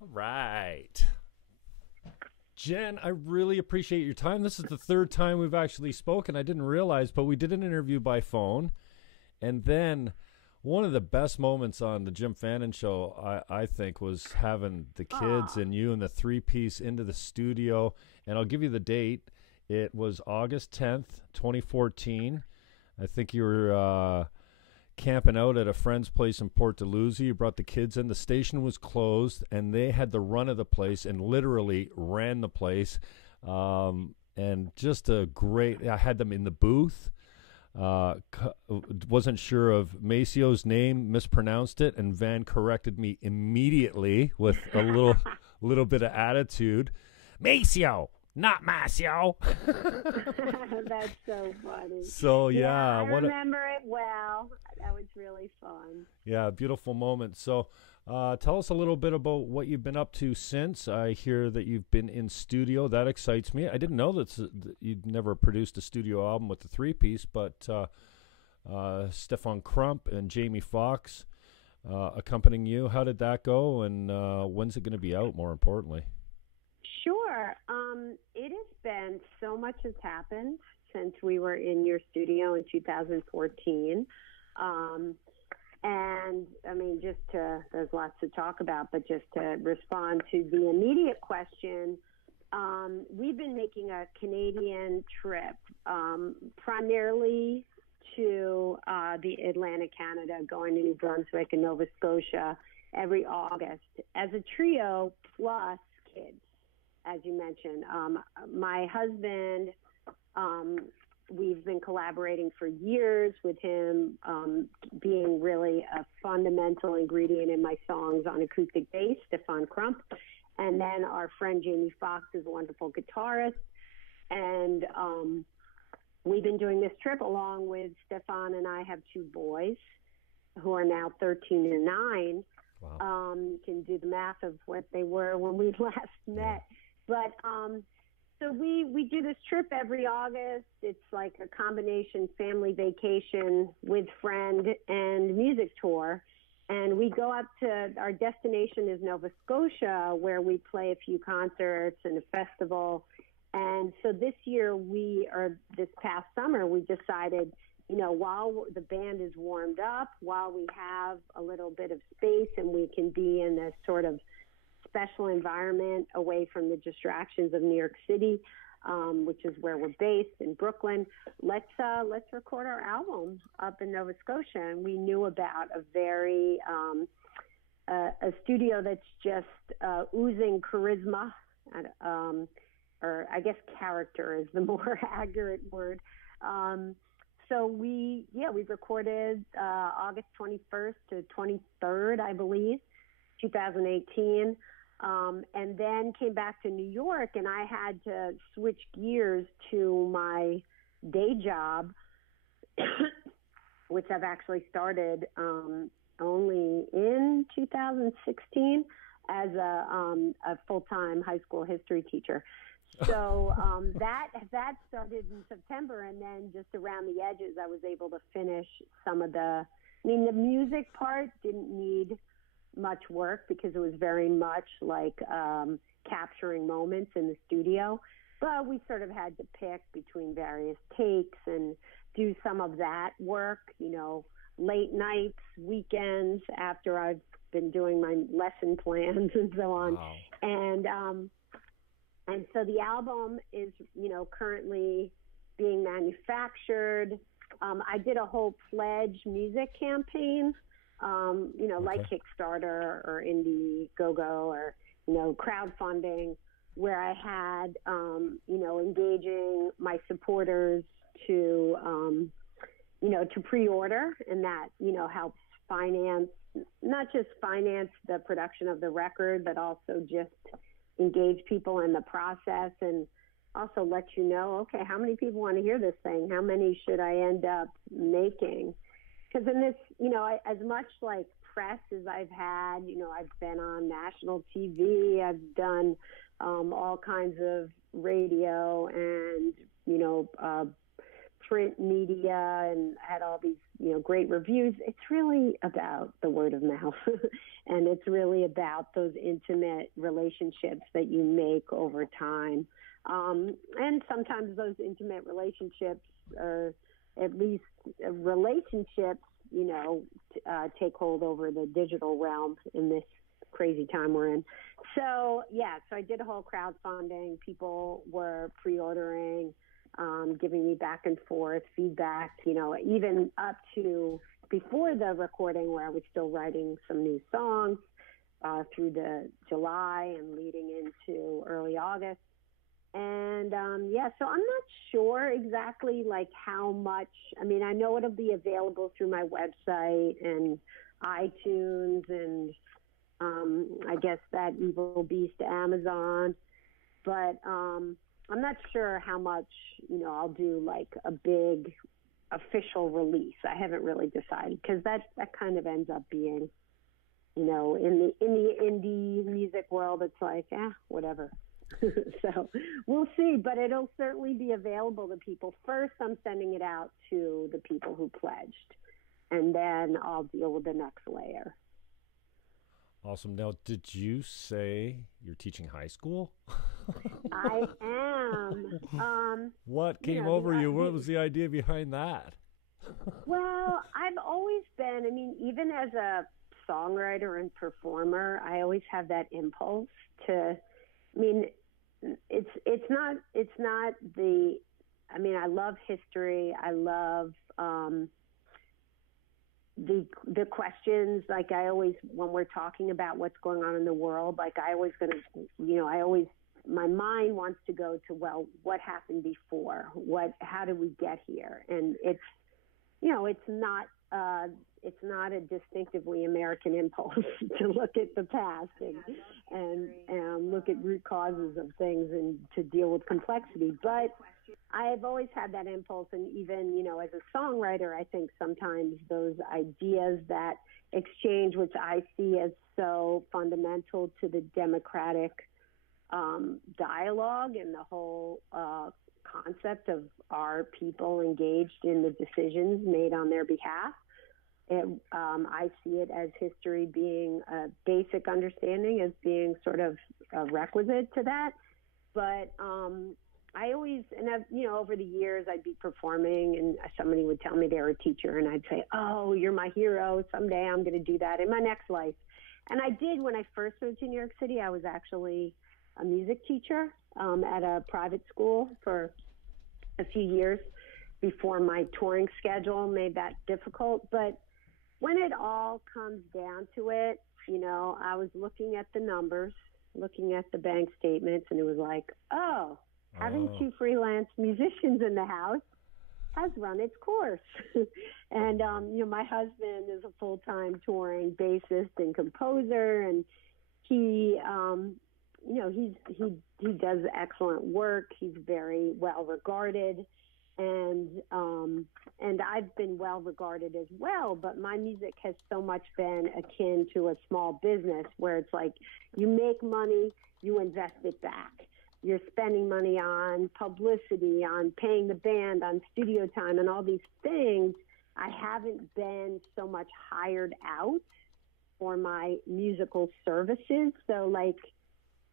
All right. Jen, I really appreciate your time. This is the third time we've actually spoken. I didn't realize, but we did an interview by phone. And then one of the best moments on the Jim Fannon Show, I think, was having the kids and you and the three-piece into the studio. And I'll give you the date. It was August 10th, 2014. I think you were camping out at a friend's place in Port Dalhousie. You brought the kids in. The station was closed, and they had the run of the place and literally ran the place. And just a great – I had them in the booth. Wasn't sure of Maceo's name, mispronounced it, and Van corrected me immediately with a little bit of attitude. Maceo, not Maceo. That's so funny. So I remember it well. That was really fun. Yeah, beautiful moment. So tell us a little bit about what you've been up to since. I hear that you've been in studio. That excites me. I didn't know that you'd never produced a studio album with the three-piece, but Stephan Crump and Jamie Foxx accompanying you. How did that go, and when's it going to be out, more importantly? Sure. It has been, so much has happened since we were in your studio in 2014. And I mean, there's lots to talk about, but just to respond to the immediate question, we've been making a Canadian trip, primarily to the Atlantic Canada, going to New Brunswick and Nova Scotia every August as a trio plus kids, as you mentioned. My husband, we've been collaborating for years with him, being really a fundamental ingredient in my songs on acoustic bass, Stephan Crump. And then our friend Jamie Foxx is a wonderful guitarist. And we've been doing this trip along with Stephan, and I have two boys who are now 13 and 9. Wow. You can do the math of what they were when we last met. But so we do this trip every August. It's like a combination family vacation with friend and music tour. And we go up to, our destination is Nova Scotia, where we play a few concerts and a festival. And so this past summer, we decided, while the band is warmed up, while we have a little bit of space and we can be in this sort of special environment away from the distractions of New York City, which is where we're based in Brooklyn, let's record our album up in Nova Scotia. And we knew about a very a studio that's just oozing charisma, or I guess character is the more accurate word. So we recorded August 21st to 23rd, I believe, 2018. And then came back to New York, and I had to switch gears to my day job, which I've actually started only in 2016 as a full-time high school history teacher. So that started in September, and then just around the edges, I was able to finish some of the music part didn't need much work because it was very much like capturing moments in the studio, but we sort of had to pick between various takes and do some of that work, late nights, weekends after I've been doing my lesson plans and so on. Wow. And so the album is, currently being manufactured. I did a whole pledge music campaign, like Kickstarter or Indiegogo or, crowdfunding, where I had, engaging my supporters to pre-order, and that, helps not just finance the production of the record, but also just engage people in the process and also let you know, okay, how many people want to hear this thing? How many should I end up making? Because in this, as much like press as I've had, I've been on national TV, I've done all kinds of radio and, print media and had all these, great reviews. It's really about the word of mouth. And it's really about those intimate relationships that you make over time. And sometimes those intimate relationships, or at least relationships, take hold over the digital realm in this crazy time we're in. So I did a whole crowdfunding. People were pre-ordering, giving me back and forth feedback, even up to before the recording, where I was still writing some new songs through the July and leading into early August. And so I'm not sure exactly like how much. I mean, I know it'll be available through my website and iTunes and I guess that evil beast Amazon, but I'm not sure how much, I'll do like a big official release. I haven't really decided, because that kind of ends up being, in the indie music world, it's like, whatever. So we'll see, but it'll certainly be available to people. First, I'm sending it out to the people who pledged, and then I'll deal with the next layer. Awesome. Now, did you say you're teaching high school? I am. What came over you? What was the idea behind that? Well, I've always been, even as a songwriter and performer, I always have that impulse to, it's not the, I love history. I love, the questions, like I always, when we're talking about what's going on in the world, like my mind wants to go to, well, what happened before? How did we get here? And it's not a distinctively American impulse to look at the past and look at root causes of things and to deal with complexity. But I've always had that impulse, and even, as a songwriter, I think sometimes those ideas that exchange, which I see as so fundamental to the democratic dialogue and the whole concept of our people engaged in the decisions made on their behalf. I see it as history being a basic understanding, as being sort of a requisite to that. But I always, and I've, over the years, I'd be performing and somebody would tell me they were a teacher, and I'd say, oh, you're my hero. Someday I'm going to do that in my next life. And I did. When I first moved to New York City, I was actually a music teacher at a private school for a few years before my touring schedule made that difficult. But when it all comes down to it, I was looking at the numbers, looking at the bank statements, and it was like, having two freelance musicians in the house has run its course. And, my husband is a full-time touring bassist and composer, and he does excellent work. He's very well regarded, and I've been well regarded as well. But my music has so much been akin to a small business, where it's like you make money, you invest it back. You're spending money on publicity, on paying the band, on studio time, and all these things. I haven't been so much hired out for my musical services. So,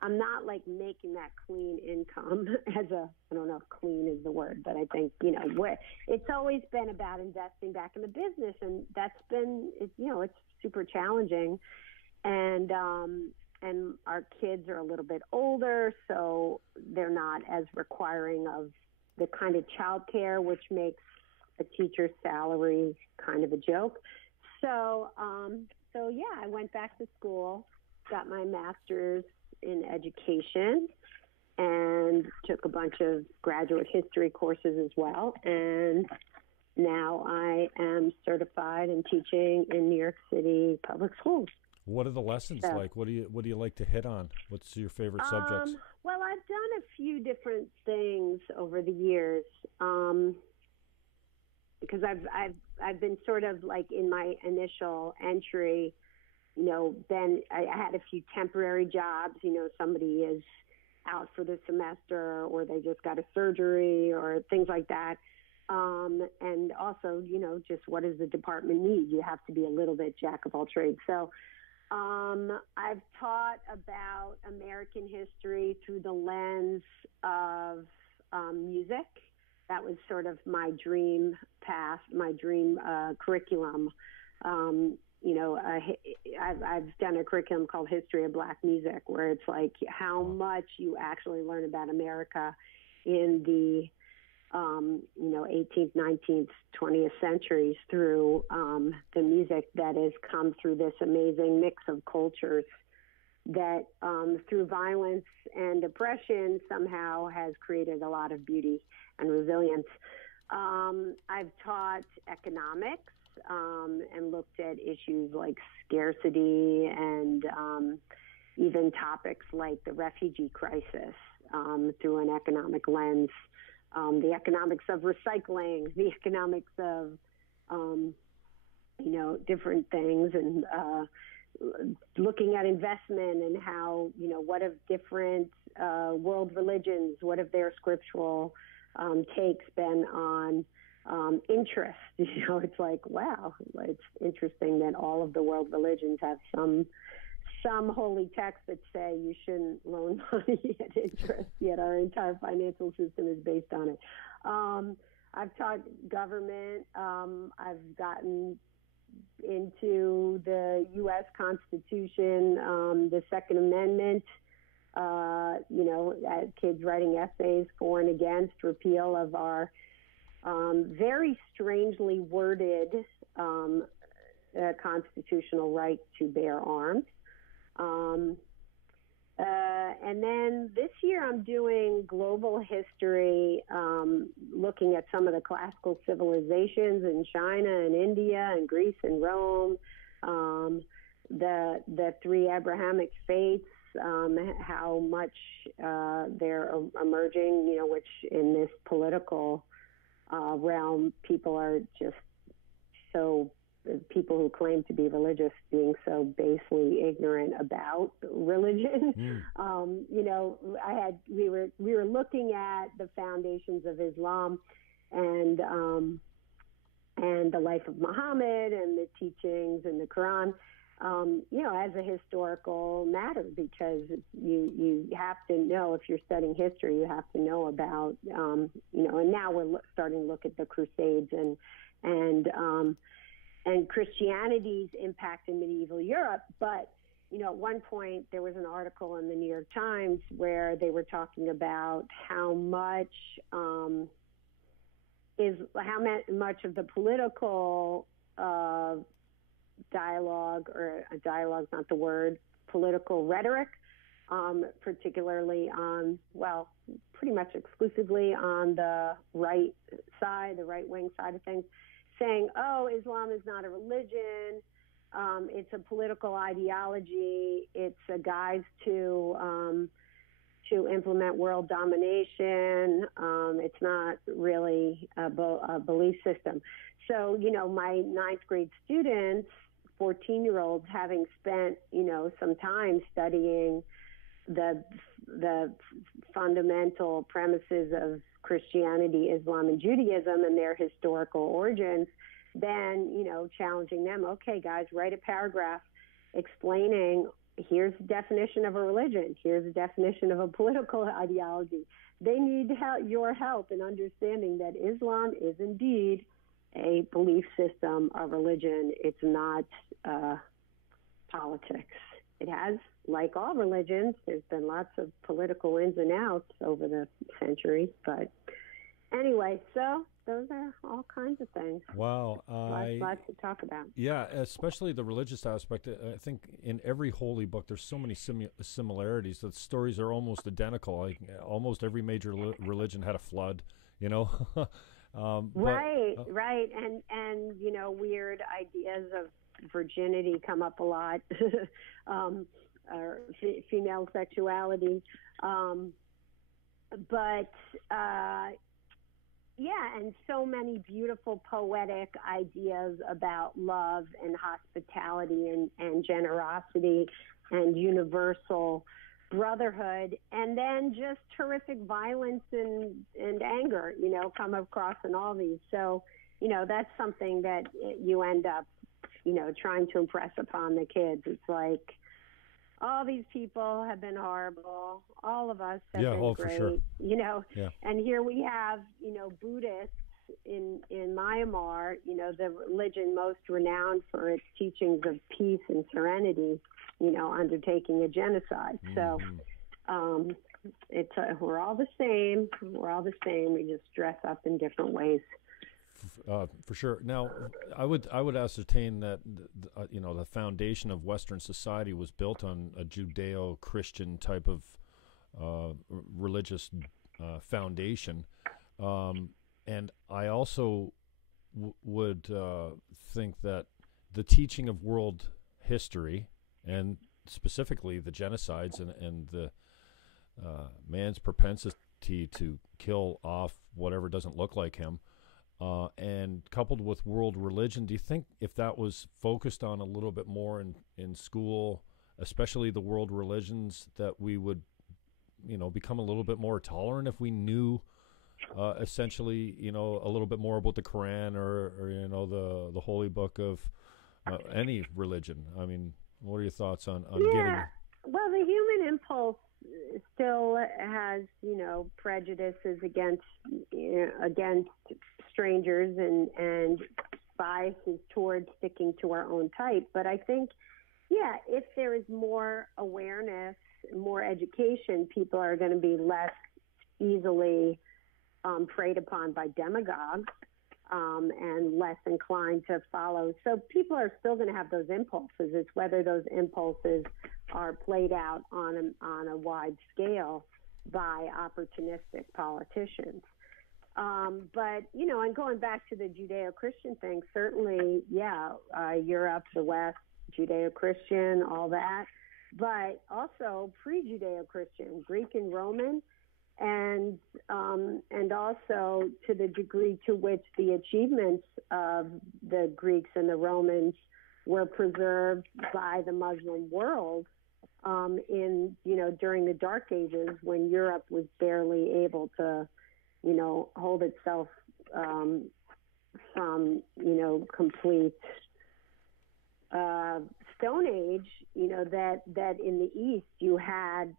I'm not, making that clean income as a, I don't know if clean is the word, but I think, it's always been about investing back in the business. And that's been, it's super challenging. And our kids are a little bit older, so they're not as requiring of the kind of childcare, which makes a teacher's salary kind of a joke. So I went back to school, got my master's in education, and took a bunch of graduate history courses as well. And now I am certified in teaching in New York City public schools. What are the lessons like? What do you like to hit on? What's your favorite subjects? Well, I've done a few different things over the years, because I've been sort of in my initial entry, then I had a few temporary jobs. Somebody is out for the semester, or they just got a surgery, or things like that. And also, just what does the department need? You have to be a little bit jack of all trades. So I've taught about American history through the lens of music. That was sort of my dream path, my dream curriculum. I've done a curriculum called History of Black Music, where it's like how much you actually learn about America in the 18th, 19th, 20th centuries through the music that has come through this amazing mix of cultures that through violence and oppression somehow has created a lot of beauty and resilience. I've taught economics and looked at issues like scarcity and even topics like the refugee crisis through an economic lens. The economics of recycling, the economics of, different things, and looking at investment and how, what have different world religions, what have their scriptural takes been on interest? It's like, wow, it's interesting that all of the world religions have some holy texts that say you shouldn't loan money at interest, yet our entire financial system is based on it. I've taught government. I've gotten into the U.S. Constitution, the Second Amendment, kids writing essays for and against repeal of our very strangely worded constitutional right to bear arms. And then this year I'm doing global history, looking at some of the classical civilizations in China and India and Greece and Rome, the three Abrahamic faiths, how much they're emerging, which in this political realm, people are just so, people who claim to be religious being so basely ignorant about religion. We were looking at the foundations of Islam and the life of Muhammad and the teachings in the Quran, as a historical matter, because you have to know, if you're studying history, you have to know about, and now we're starting to look at the Crusades and Christianity's impact in medieval Europe. But, at one point there was an article in the New York Times where they were talking about how much of the political dialogue, or a dialogue's not the word, political rhetoric, particularly on, pretty much exclusively on the right side, the right-wing side of things, saying, Islam is not a religion, it's a political ideology, it's a guise to implement world domination, it's not really a belief system. So, my ninth grade students, 14-year-olds, having spent, some time studying the fundamental premises of Christianity, Islam, and Judaism and their historical origins, then, challenging them, okay, guys, write a paragraph explaining, here's the definition of a religion, here's the definition of a political ideology. They need your help in understanding that Islam is indeed a belief system, a religion. It's not politics. It has, like all religions, there's been lots of political ins and outs over the centuries. But anyway, so those are all kinds of things. Wow. Lots to talk about. Yeah, especially the religious aspect. I think in every holy book there's so many similarities. The stories are almost identical. Like almost every major religion had a flood, Right. And weird ideas of virginity come up a lot, or female sexuality. And so many beautiful poetic ideas about love and hospitality and generosity and universal brotherhood, and then just terrific violence and anger, come across in all these. So, that's something that you end up, trying to impress upon the kids. It's like, all these people have been horrible. All of us have been great, for sure. Yeah. And here we have, Buddhists in Myanmar, the religion most renowned for its teachings of peace and serenity, undertaking a genocide. So we're all the same. We're all the same. We just dress up in different ways. For sure. Now, I would ascertain that the foundation of Western society was built on a Judeo-Christian type of religious foundation, and I also would think that the teaching of world history, and specifically the genocides and the man's propensity to kill off whatever doesn't look like him. And coupled with world religion, do you think if that was focused on a little bit more in school, especially the world religions, that we would, become a little bit more tolerant if we knew essentially, a little bit more about the Quran or the holy book of any religion? I mean, what are your thoughts on getting... Well, the human impulse still has, prejudices against strangers and biases towards sticking to our own type. But I think, if there is more awareness, more education, people are going to be less easily preyed upon by demagogues and less inclined to follow. So people are still going to have those impulses. It's whether those impulses are played out on a wide scale by opportunistic politicians. But, and going back to the Judeo-Christian thing, certainly, Europe, the West, Judeo-Christian, all that, but also pre-Judeo-Christian, Greek and Roman, and also to the degree to which the achievements of the Greeks and the Romans were preserved by the Muslim world during the Dark Ages, when Europe was barely able to hold itself from complete Stone Age, that in the East you had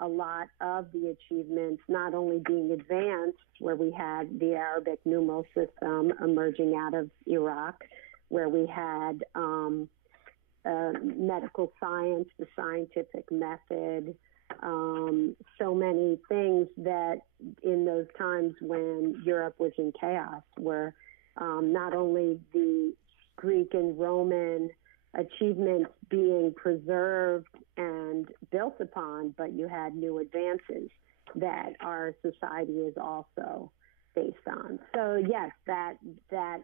a lot of the achievements not only being advanced, where we had the Arabic numeral system emerging out of Iraq, where we had medical science, the scientific method, so many things that in those times when Europe was in chaos were not only the Greek and Roman achievements being preserved and built upon, but you had new advances that our society is also based on. So yes, that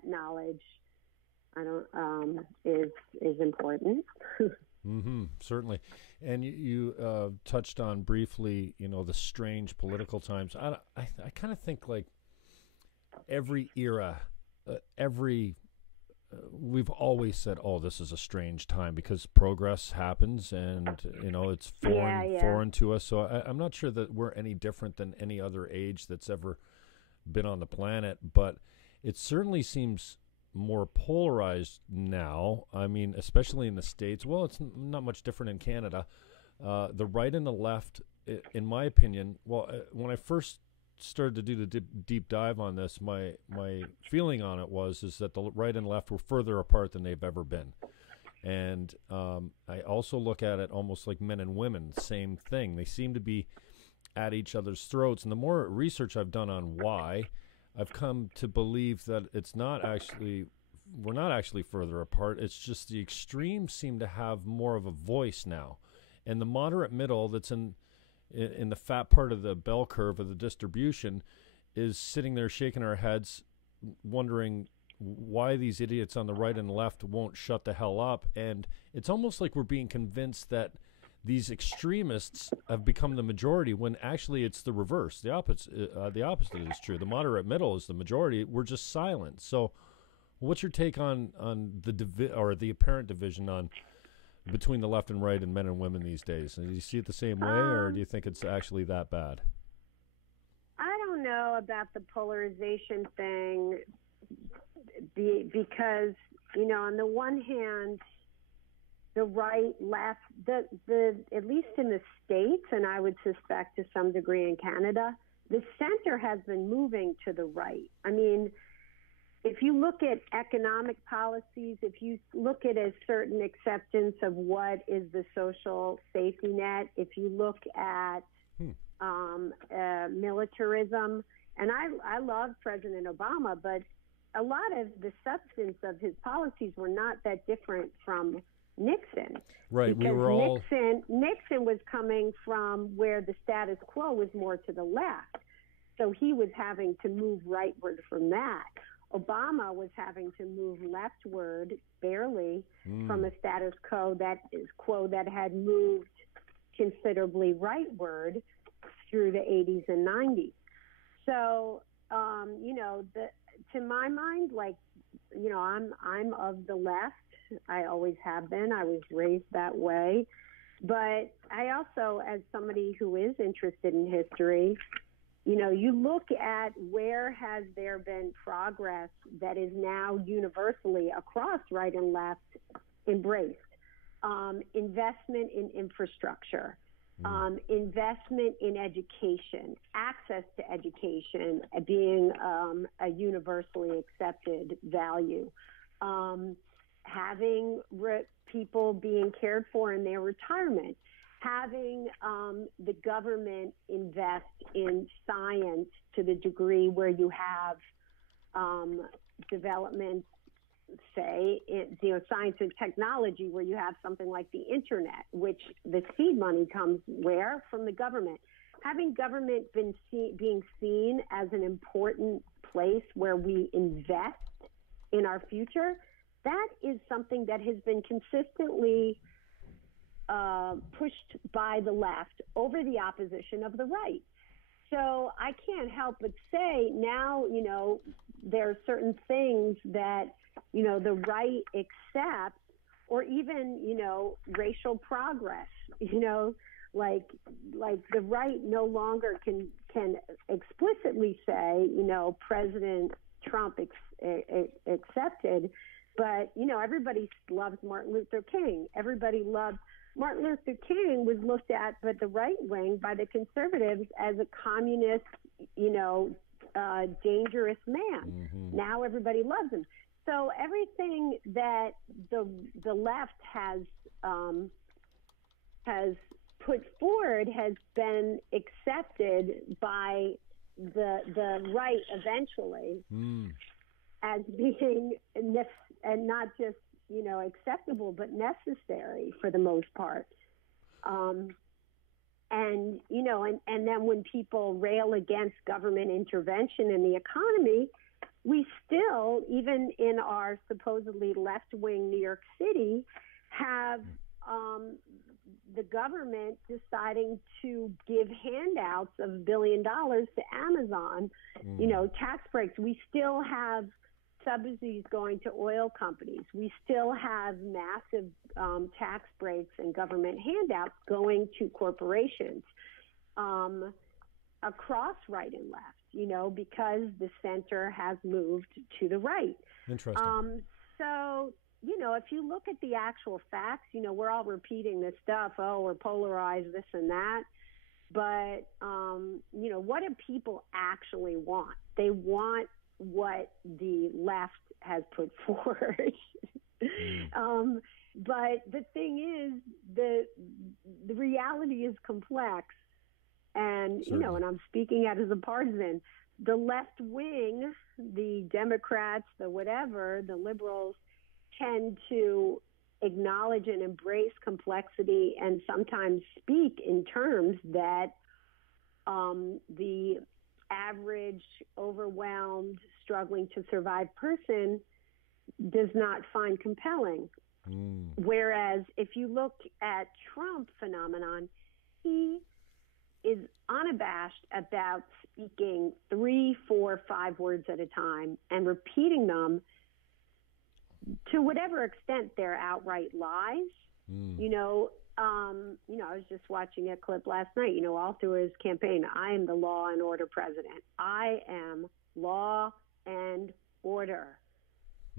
knowledge is important. Certainly. And you touched on briefly, the strange political times. I kind of think like every era, we've always said, oh, this is a strange time because progress happens and, it's foreign to us. So I'm not sure that we're any different than any other age that's ever been on the planet, but it certainly seems more polarized now. I mean, especially in the States. Well, it's not much different in Canada. The right and the left, in my opinion, when I first started to do the deep dive on this, my feeling on it is that the right and left were further apart than they've ever been. And I also look at it almost like men and women, same thing. They seem to be at each other's throats. And the more research I've done on why, I've come to believe that we're not actually further apart. It's just the extremes seem to have more of a voice now. And the moderate middle that's in the fat part of the bell curve of the distribution is sitting there shaking our heads, wondering why these idiots on the right and left won't shut the hell up. And it's almost like we're being convinced that these extremists have become the majority when actually it's the reverse. The opposite is true. The moderate middle is the majority. We're just silent. So what's your take on the apparent division on between the left and right and men and women these days? Do you see it the same way, or do you think it's actually that bad? I don't know about the polarization thing because, on the one hand, the right, left, the at least in the States, and I would suspect to some degree in Canada, the center has been moving to the right. I mean, if you look at economic policies, if you look at a certain acceptance of what is the social safety net, if you look at militarism, and I love President Obama, but a lot of the substance of his policies were not that different from Nixon. Right, because we were all... Nixon was coming from where the status quo was more to the left. So he was having to move rightward from that. Obama was having to move leftward, barely, from a status quo that had moved considerably rightward through the 80s and 90s. So, to my mind, I'm of the left. I always have been. I was raised that way. But I also, as somebody who is interested in history, you look at where has there been progress that is now universally across right and left embraced. Investment in infrastructure, investment in education, access to education being a universally accepted value. Having people being cared for in their retirement, having the government invest in science to the degree where you have development, say, science and technology, where you have something like the internet, which the seed money comes where? From the government. Having government being seen as an important place where we invest in our future, that is something that has been consistently pushed by the left over the opposition of the right. So I can't help but say now, there are certain things that, the right accepts, or even, racial progress, like the right no longer can explicitly say, President Trump accepted, but, everybody loves Martin Luther King. Everybody loves Martin Luther King was looked at by the right wing, by the conservatives, as a communist, dangerous man. Mm-hmm. Now everybody loves him. So everything that the left has put forward has been accepted by the right eventually as being and not just acceptable, but necessary for the most part. And then when people rail against government intervention in the economy, we still, even in our supposedly left-wing New York City, have the government deciding to give handouts of $1 billion to Amazon, tax breaks. We still have subsidies going to oil companies. We still have massive tax breaks and government handouts going to corporations across right and left, because the center has moved to the right. Interesting. So, if you look at the actual facts, we're all repeating this stuff. Oh, we're polarized, this and that. But, what do people actually want? They want what the left has put forward. But the thing is, the reality is complex. And, Certainly. and I'm speaking out as a partisan, the left wing, the Democrats, the whatever, the liberals tend to acknowledge and embrace complexity and sometimes speak in terms that the average, overwhelmed, struggling to survive person does not find compelling. Whereas if you look at Trump phenomenon, he is unabashed about speaking 3, 4, 5 words at a time and repeating them to whatever extent they're outright lies. I was just watching a clip last night, all through his campaign. I am the law and order president. I am law and order.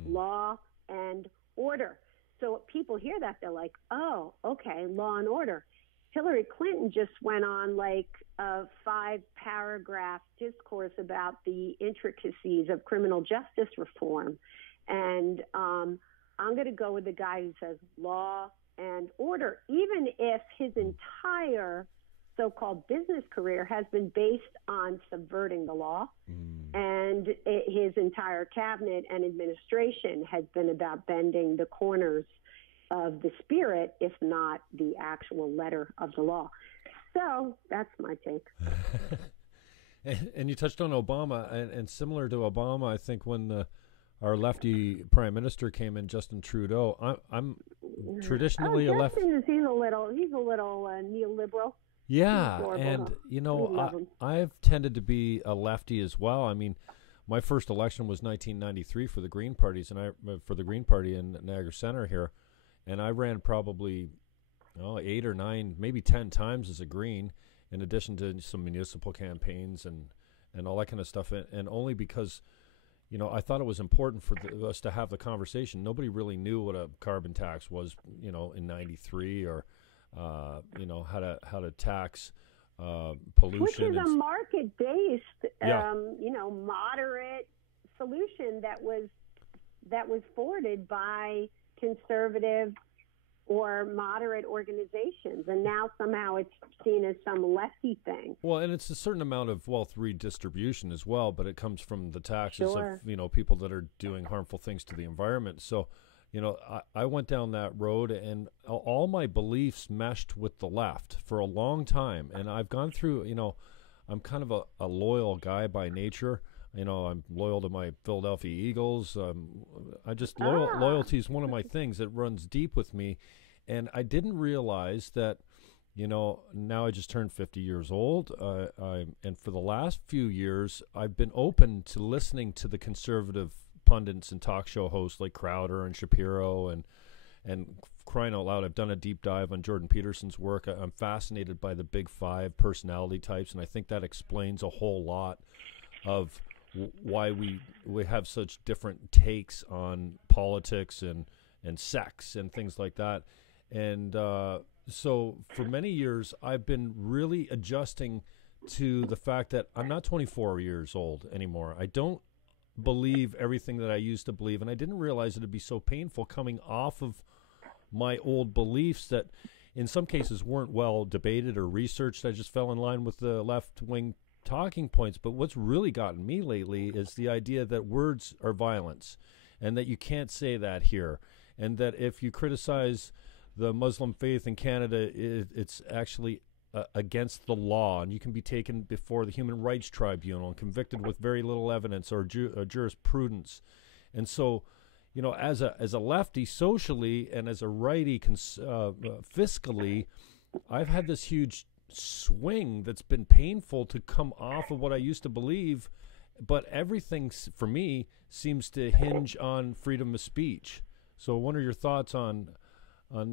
Law and order. So people hear that, they're like, oh, okay, law and order. Hillary Clinton just went on like a 5-paragraph discourse about the intricacies of criminal justice reform. And I'm going to go with the guy who says law and order, even if his entire so-called business career has been based on subverting the law. And his entire cabinet and administration has been about bending the corners of the spirit, if not the actual letter of the law. So that's my take. And you touched on Obama, and similar to Obama, I think when our lefty prime minister came in, Justin Trudeau, I'm traditionally a left. He's a little neoliberal. Yeah, and I've tended to be a lefty as well. I mean, my first election was 1993 for the Green Parties, for the Green Party in Niagara Centre here, and I ran probably 8 or 9, maybe 10 times as a Green, in addition to some municipal campaigns and all that kind of stuff, and only because I thought it was important for us to have the conversation. Nobody really knew what a carbon tax was, in '93, or how to tax pollution. Which is a market-based, moderate solution that was forwarded by conservative or moderate organizations, and now somehow it's seen as some lefty thing. Well, and it's a certain amount of wealth redistribution as well, but it comes from the taxes of people that are doing harmful things to the environment. So, I went down that road, and all my beliefs meshed with the left for a long time, and I've gone through. I'm kind of a loyal guy by nature. I'm loyal to my Philadelphia Eagles. Loyalty is one of my things that runs deep with me. And I didn't realize that, now I just turned 50 years old. And for the last few years, I've been open to listening to the conservative pundits and talk show hosts like Crowder and Shapiro and crying out loud, I've done a deep dive on Jordan Peterson's work. I'm fascinated by the big 5 personality types. And I think that explains a whole lot of why we have such different takes on politics and sex and things like that. And so for many years, I've been really adjusting to the fact that I'm not 24 years old anymore. I don't believe everything that I used to believe, and I didn't realize it would be so painful coming off of my old beliefs that in some cases weren't well debated or researched. I just fell in line with the left-wing talking points. But what's really gotten me lately is the idea that words are violence, and that you can't say that here, and that if you criticize the Muslim faith in Canada, it's actually against the law, and you can be taken before the Human Rights Tribunal and convicted with very little evidence or jurisprudence. And so, as a lefty socially and as a righty fiscally, I've had this huge swing that's been painful to come off of what I used to believe, but everything for me seems to hinge on freedom of speech. So what are your thoughts on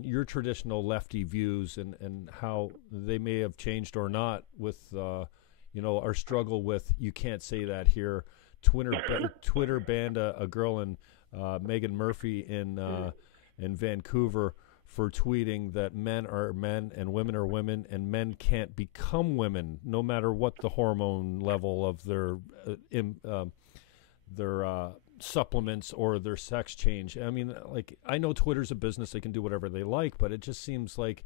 your traditional lefty views and how they may have changed or not with our struggle with you can't say that here? Twitter banned a girl in Megan Murphy in Vancouver for tweeting that men are men and women are women, and men can't become women no matter what the hormone level of their supplements or their sex change. I mean, like, I know Twitter's a business, they can do whatever they like, but it just seems like,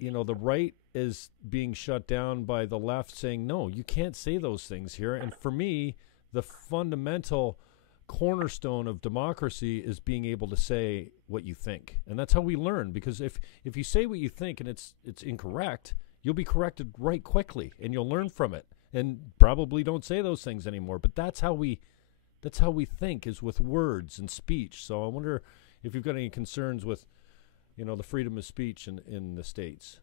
the right is being shut down by the left saying, no, you can't say those things here. And for me, the fundamental cornerstone of democracy is being able to say what you think. And that's how we learn, because if you say what you think and it's incorrect, you'll be corrected right quickly and you'll learn from it and probably don't say those things anymore. But that's how we think, is with words and speech. So I wonder if you've got any concerns with the freedom of speech in the States.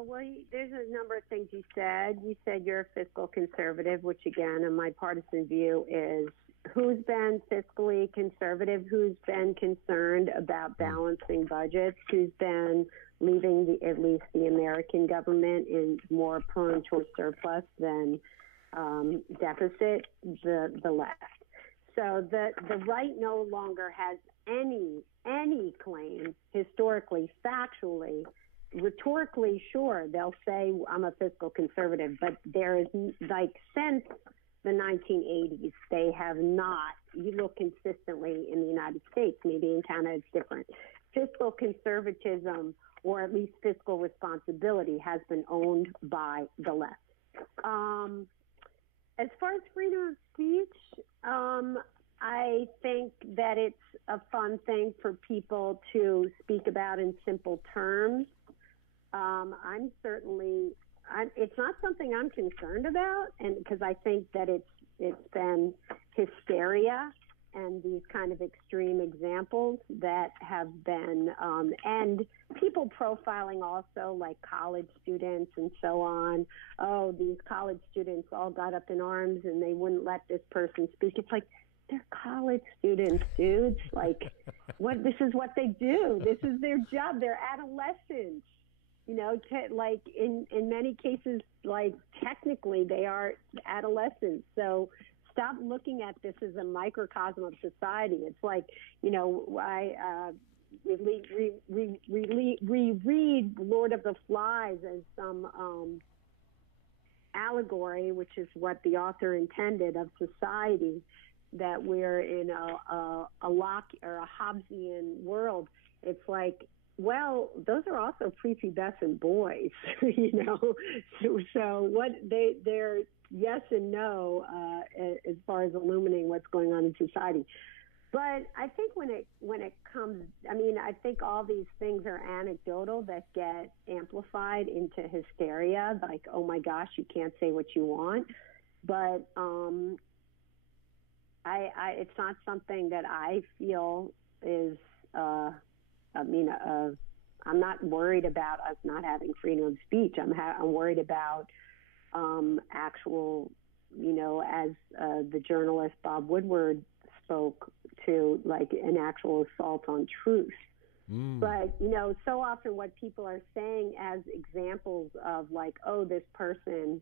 Well, there's a number of things you said. You said you're a fiscal conservative, which again, in my partisan view, is who's been fiscally conservative, who's been concerned about balancing budgets, who's been leaving at least the American government in more prone toward surplus than deficit, the left. So the right no longer has any claim, historically, factually, rhetorically, sure, they'll say I'm a fiscal conservative, but there is, like, since the 1980s, they have not, you look consistently in the United States, maybe in Canada it's different, fiscal conservatism, or at least fiscal responsibility, has been owned by the left. As far as freedom of speech, I think that it's a fun thing for people to speak about in simple terms. It's not something I'm concerned about, and because I think that it's been hysteria and these kind of extreme examples that have been, and people profiling also, like college students and so on. Oh, these college students all got up in arms and they wouldn't let this person speak. It's like, they're college students, dudes. Like, this is what they do. This is their job. They're adolescents. You know, like in many cases, like technically they are adolescents. So stop looking at this as a microcosm of society. It's like, you know, we read Lord of the Flies as some allegory, which is what the author intended, of society, that we're in a Locke or a Hobbesian world. It's like, well, those are also prepubescent boys, you know. So what they're yes and no as far as illuminating what's going on in society. But I think when it comes, I mean, I think all these things are anecdotal that get amplified into hysteria, like, oh my gosh, you can't say what you want. But it's not something that I feel is. I'm not worried about us not having freedom of speech. I'm worried about actual, you know, as the journalist Bob Woodward spoke to, like an actual assault on truth. But, you know, so often what people are saying as examples of, like, oh, this person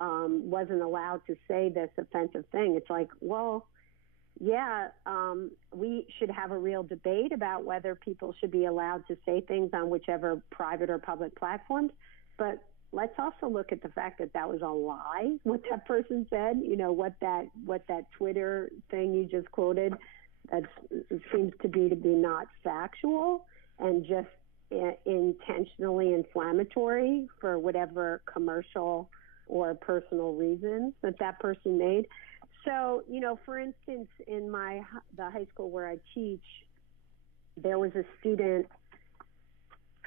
wasn't allowed to say this offensive thing. It's like, well, yeah, we should have a real debate about whether people should be allowed to say things on whichever private or public platforms. But let's also look at the fact that that was a lie, what that person said, you know, what that Twitter thing you just quoted, that seems to be not factual and just intentionally inflammatory for whatever commercial or personal reasons that person made. So, you know, for instance, in the high school where I teach, there was a student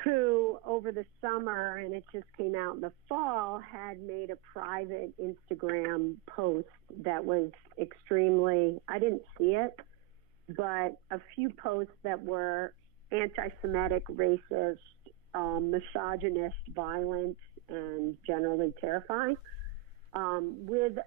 who over the summer, and it just came out in the fall, had made a private Instagram post that was extremely, I didn't see it, but a few posts that were anti-Semitic, racist, misogynist, violent, and generally terrifying, with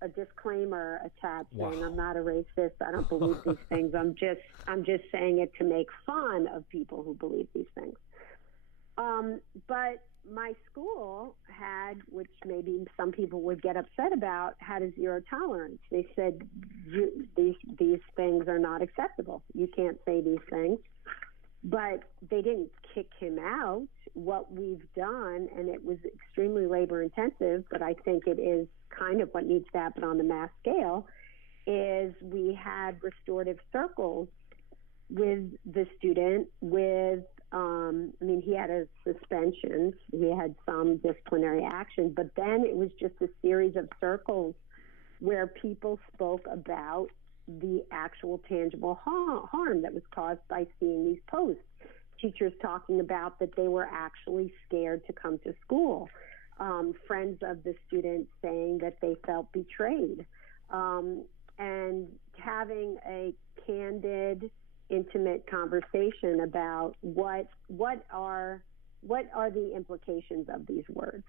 a disclaimer attached saying, I'm not a racist, I don't believe these things, I'm just saying it to make fun of people who believe these things. But my school had, which maybe some people would get upset about, had a zero tolerance. They said, these things are not acceptable. You can't say these things. But they didn't kick him out. What we've done, and it was extremely labor intensive, but I think it is kind of what needs to happen on the mass scale, is we had restorative circles with the student with, he had a suspension, he had some disciplinary action, but then it was just a series of circles where people spoke about the actual tangible harm that was caused by seeing these posts. Teachers talking about that they were actually scared to come to school. Friends of the students saying that they felt betrayed. And having a candid, intimate conversation about what are the implications of these words.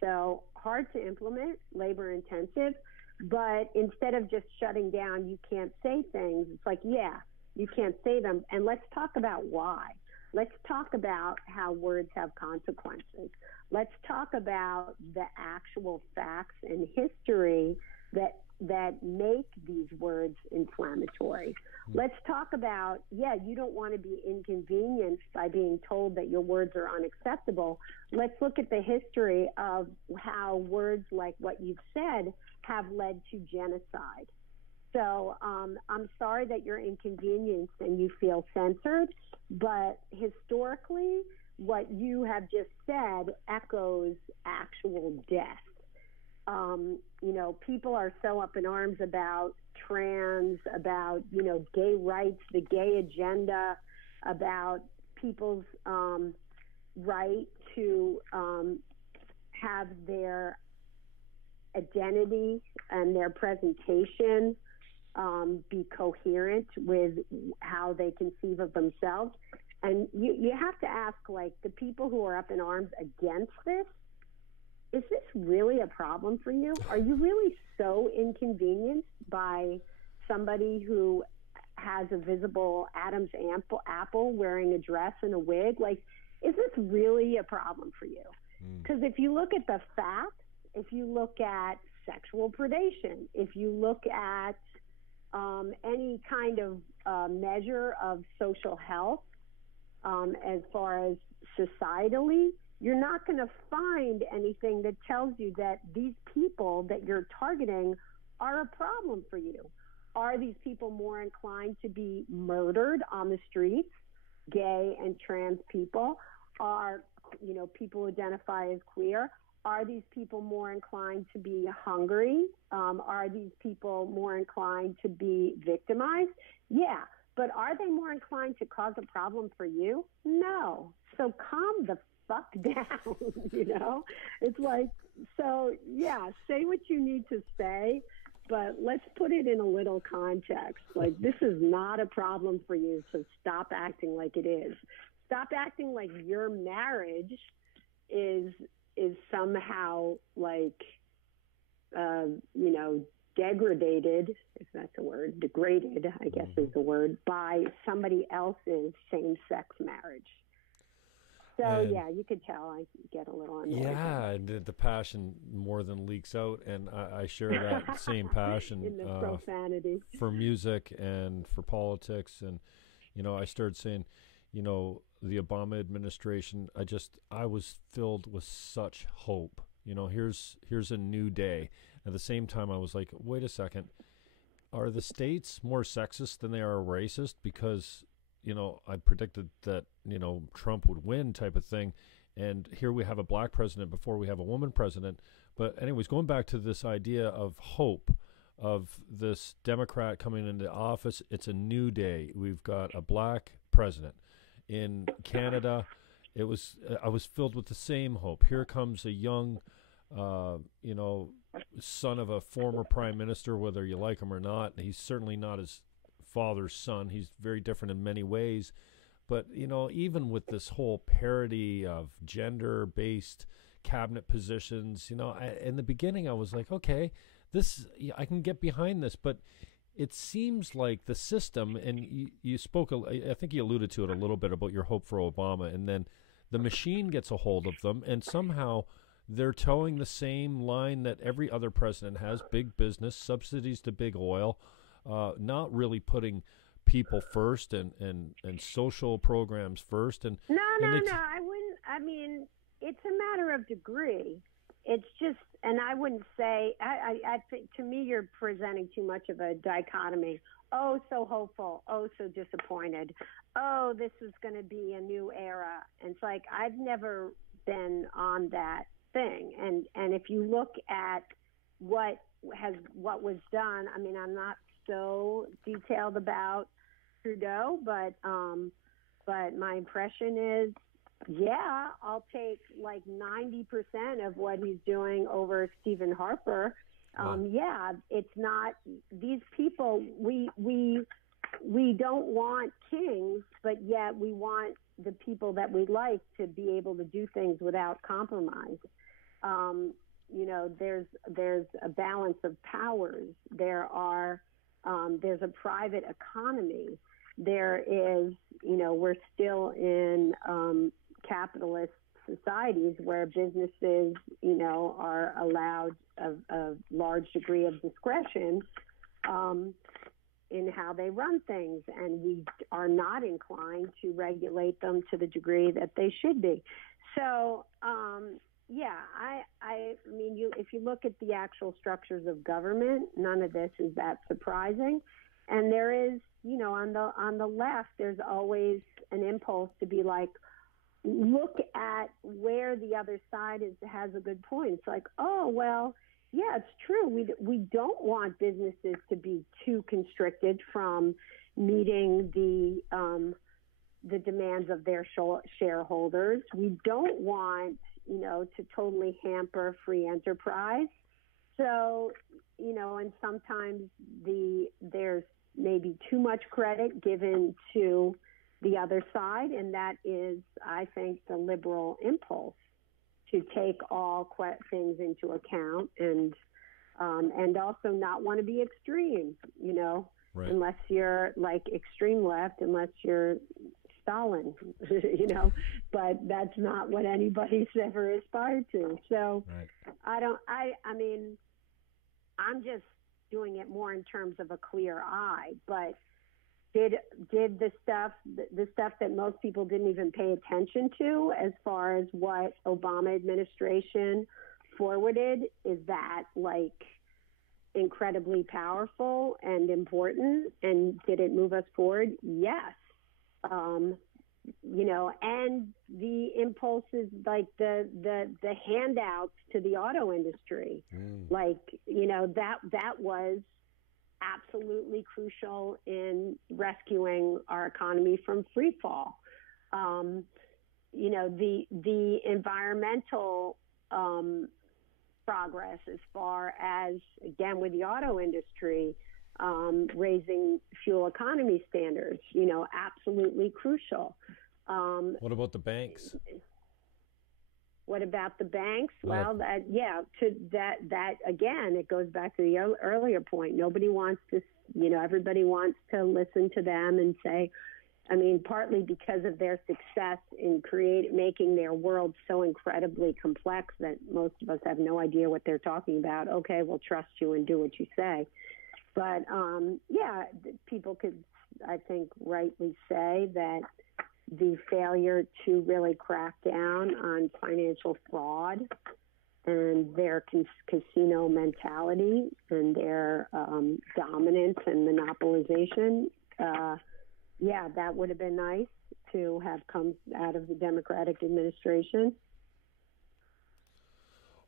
So hard to implement, labor intensive, But instead of just shutting down, you can't say things, it's like, yeah, you can't say them. And let's talk about why. Let's talk about how words have consequences. Let's talk about the actual facts and history that make these words inflammatory. Let's talk about, you don't want to be inconvenienced by being told that your words are unacceptable. Let's look at the history of how words like what you've said have led to genocide. So I'm sorry that you're inconvenienced and you feel censored, but historically, what you have just said echoes actual death. People are so up in arms about trans, about, gay rights, the gay agenda, about people's right to have their identity and their presentation be coherent with how they conceive of themselves. And you have to ask, like, the people who are up in arms against this, is this really a problem for you? Are you really so inconvenienced by somebody who has a visible Adam's apple wearing a dress and a wig? Like, is this really a problem for you? Because if you look at the facts, if you look at sexual predation, if you look at any kind of measure of social health, as far as societally, you're not going to find anything that tells you that these people that you're targeting are a problem for you. Are these people more inclined to be murdered on the streets? Gay and trans people? Are, people who identify as queer? Are these people more inclined to be hungry? Are these people more inclined to be victimized? Yeah. But are they more inclined to cause a problem for you? No. So calm the fuck down, It's like, so, say what you need to say, but let's put it in a little context. Like, this is not a problem for you, so stop acting like it is. Stop acting like your marriage is somehow, like, degraded, if that's a word, degraded, I guess is the word, by somebody else's same-sex marriage. So, you could tell I get a little annoyed. Yeah, the passion more than leaks out, and I share that same passion in the profanity for music and for politics. And, I started saying, the Obama administration, I was filled with such hope. Here's a new day. At the same time, I was like, wait a second. Are the states more sexist than they are racist? Because, I predicted that, Trump would win type of thing. And here we have a black president before we have a woman president. But anyways, going back to this idea of hope, of this Democrat coming into office, it's a new day. We've got a black president. In Canada, I was filled with the same hope. Here comes a young, son of a former prime minister, whether you like him or not. He's certainly not his father's son. He's very different in many ways. But, even with this whole parody of gender-based cabinet positions, in the beginning I was like, okay, I can get behind this. But it seems like the system, and you spoke, I think you alluded to it a little bit about your hope for Obama, and then the machine gets a hold of them, and somehow they're towing the same line that every other president has: big business, subsidies to big oil, not really putting people first and social programs first. And no, I wouldn't. I mean, it's a matter of degree. It's just, and I wouldn't say, I think, to me, you're presenting too much of a dichotomy. Oh, so hopeful. Oh, so disappointed. Oh, this is going to be a new era. And it's like, I've never been on that thing. And if you look at what was done, I mean, I'm not so detailed about Trudeau, but my impression is, yeah, I'll take like 90% of what he's doing over Stephen Harper. Yeah, it's not these people. We don't want kings, but yet we want the people that we like to be able to do things without compromise. there's a balance of powers. There's a private economy. There is, we're still in capitalist societies where businesses, are allowed a large degree of discretion in how they run things, and we are not inclined to regulate them to the degree that they should be. So, if you look at the actual structures of government, none of this is that surprising. And there is, on the left, there's always an impulse to be like, look at where the other side has a good point. It's like, oh, well, yeah, it's true. We don't want businesses to be too constricted from meeting the demands of their shareholders. We don't want, to totally hamper free enterprise. So, and sometimes there's maybe too much credit given to the other side, and that is, I think, the liberal impulse to take all things into account and also not want to be extreme, right. Unless you're like extreme left, unless you're Stalin, but that's not what anybody's ever aspired to. So right. I'm just doing it more in terms of a clear eye, but did the stuff that most people didn't even pay attention to as far as what Obama administration forwarded, is that like incredibly powerful and important, and did it move us forward? Yes. And the impulses, like the handouts to the auto industry, that was absolutely crucial in rescuing our economy from free fall. The environmental progress as far as, again, with the auto industry, raising fuel economy standards, absolutely crucial. What about the banks? What about the banks? Well, that again, it goes back to the earlier point. Nobody wants to, everybody wants to listen to them and say, partly because of their success in making their world so incredibly complex that most of us have no idea what they're talking about. Okay, we'll trust you and do what you say. But, people could, I think, rightly say that the failure to really crack down on financial fraud and their casino mentality and their dominance and monopolization, that would have been nice to have come out of the Democratic administration.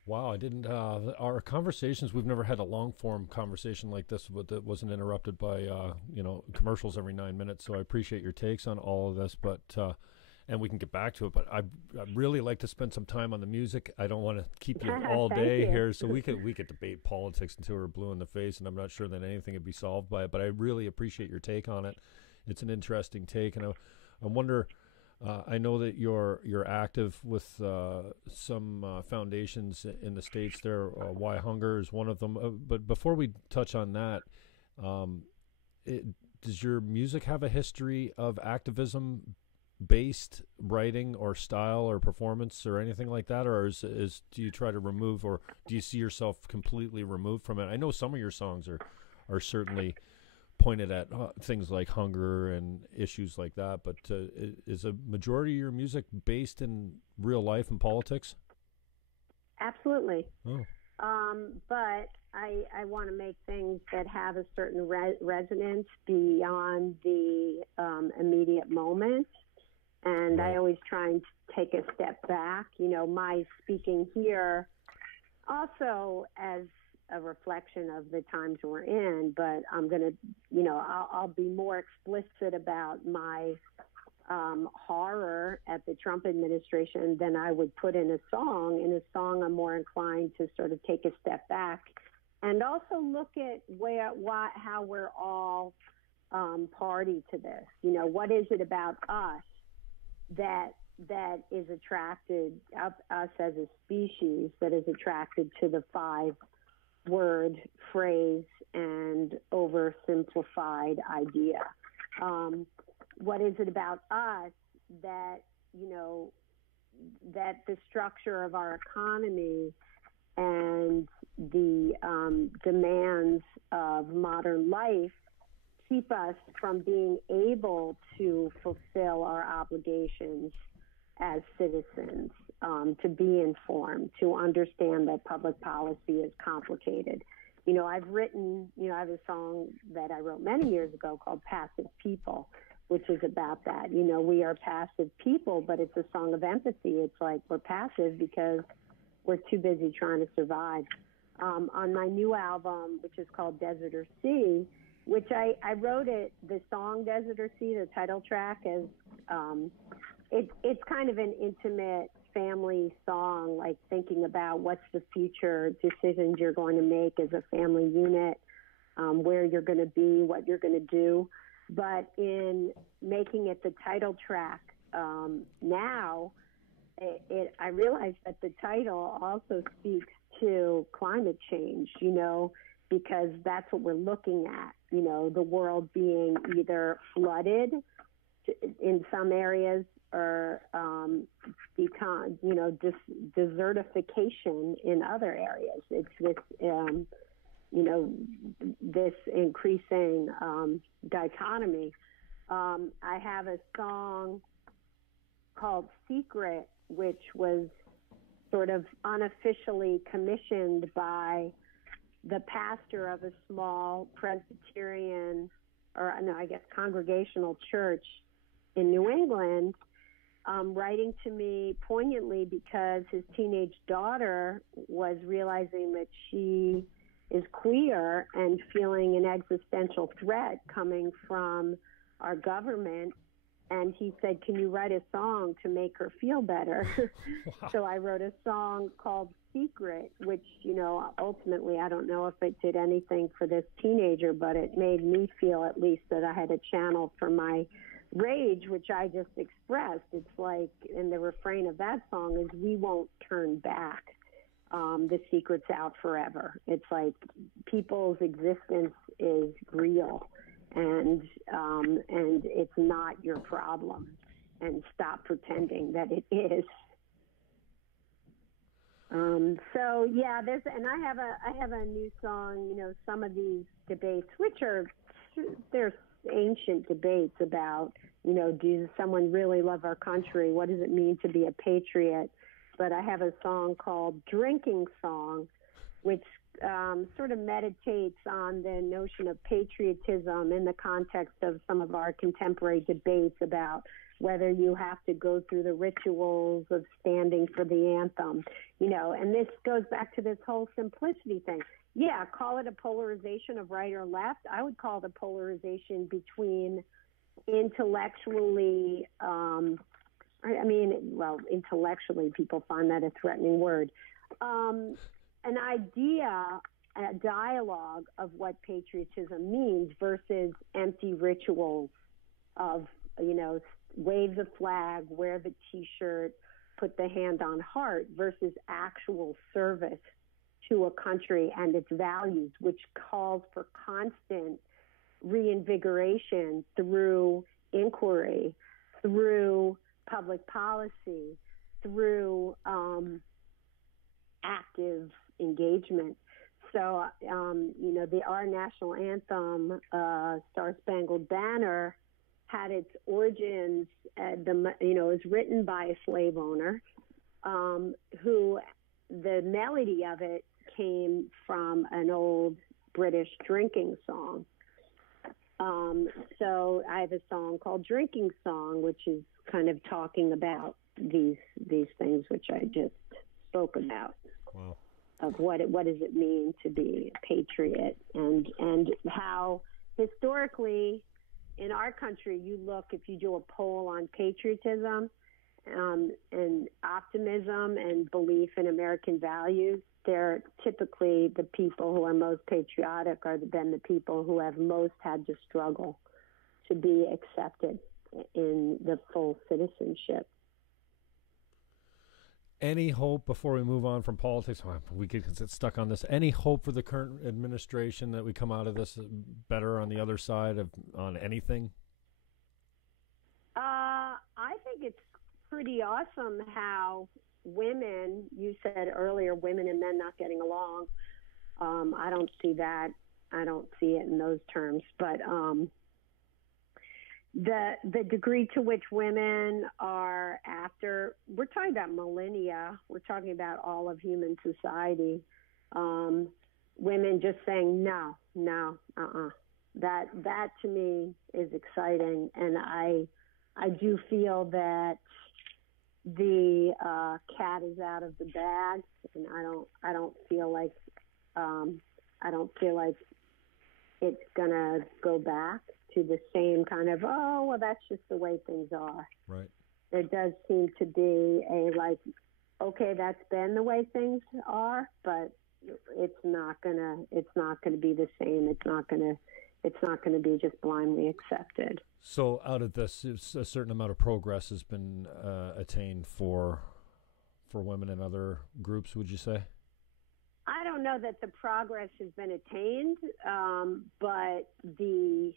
Wow, I didn't. Our conversations, we've never had a long-form conversation like this that wasn't interrupted by, commercials every 9 minutes. So I appreciate your takes on all of this, but and we can get back to it. But I'd really like to spend some time on the music. I don't want to keep you all day here, so we could debate politics until we're blue in the face, and I'm not sure that anything would be solved by it. But I really appreciate your take on it. It's an interesting take, and I wonder. I know that you're active with some foundations in the States there. Why Hunger is one of them. But before we touch on that, does your music have a history of activism-based writing or style or performance or anything like that? Or do you try to remove, or do you see yourself completely removed from it? I know some of your songs are certainly pointed at things like hunger and issues like that, but is a majority of your music based in real life and politics? Absolutely. Oh. But I want to make things that have a certain resonance beyond the immediate moment. And right. I always try and take a step back. My speaking here also as a reflection of the times we're in, but I'm going to, I'll be more explicit about my horror at the Trump administration than I would put in a song. In a song, I'm more inclined to sort of take a step back and also look at how we're all party to this. What is it about us that that is attracted, us as a species, that is attracted to the 5-word phrase and oversimplified idea. What is it about us that, that the structure of our economy and the demands of modern life keep us from being able to fulfill our obligations as citizens, to be informed, to understand that public policy is complicated. I've written, I have a song that I wrote many years ago called Passive People, which is about that. We are passive people, but it's a song of empathy. It's like we're passive because we're too busy trying to survive. On my new album, which is called Desert or Sea, which I wrote the song Desert or Sea, the title track, as it's kind of an intimate family song, like thinking about what's the future decisions you're going to make as a family unit, where you're going to be, what you're going to do. But in making it the title track now, I realized that the title also speaks to climate change, because that's what we're looking at, the world being either flooded in some areas or become, desertification in other areas. It's this, this increasing dichotomy. I have a song called Secret, which was sort of unofficially commissioned by the pastor of a small Presbyterian, congregational church in New England, writing to me poignantly because his teenage daughter was realizing that she is queer and feeling an existential threat coming from our government. And he said, can you write a song to make her feel better? Wow. So I wrote a song called Secret, which, ultimately, I don't know if it did anything for this teenager, but it made me feel at least that I had a channel for my rage, which I just expressed. It's like, and the refrain of that song is, we won't turn back. The secret's out forever. It's like people's existence is real. And it's not your problem, and stop pretending that it is. So yeah, I have a new song. Some of these debates, which they're ancient debates about, does someone really love our country? What does it mean to be a patriot? But I have a song called Drinking Song, which sort of meditates on the notion of patriotism in the context of some of our contemporary debates about whether you have to go through the rituals of standing for the anthem, and this goes back to this whole simplicity thing. Yeah, call it a polarization of right or left. I would call the polarization between intellectually, intellectually people find that a threatening word. An idea, a dialogue of what patriotism means versus empty rituals of, wave the flag, wear the T-shirt, put the hand on heart, versus actual service to a country and its values, which calls for constant reinvigoration through inquiry, through public policy, through active engagement. So, our national anthem, Star Spangled Banner, had its origins, it was written by a slave owner, who the melody of it came from an old British drinking song. So I have a song called Drinking Song, which is kind of talking about these things which I just spoke about. Wow. Of what does it mean to be a patriot, and how historically in our country, you look, if you do a poll on patriotism and optimism and belief in American values, they're typically the people who are most patriotic are then the people who have most had to struggle to be accepted in the full citizenship. Any hope before we move on from politics? We could get stuck on this. Any hope for the current administration that we come out of this better on the other side on anything? I think it's pretty awesome how women, you said earlier, women and men not getting along. I don't see that. I don't see it in those terms. But the degree to which women are after, we're talking about millennia. We're talking about all of human society. Women just saying no. That to me is exciting, and I do feel that the cat is out of the bag, and I don't feel like it's gonna go back to the same kind of, oh, well, that's just the way things are. Right. There does seem to be a okay, that's been the way things are, but it's not gonna be the same. It's not gonna be just blindly accepted. So out of this, a certain amount of progress has been attained for women and other groups, would you say? I don't know that the progress has been attained, but the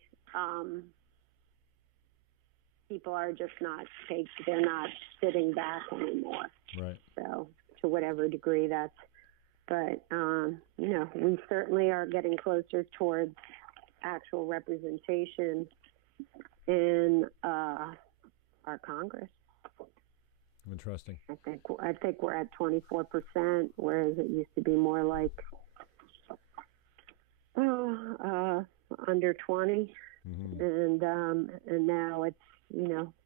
people are just they're not sitting back anymore. Right. So to whatever degree but we certainly are getting closer towards actual representation in our Congress. Interesting. I think we're at 24%, whereas it used to be more like under 20, and now it's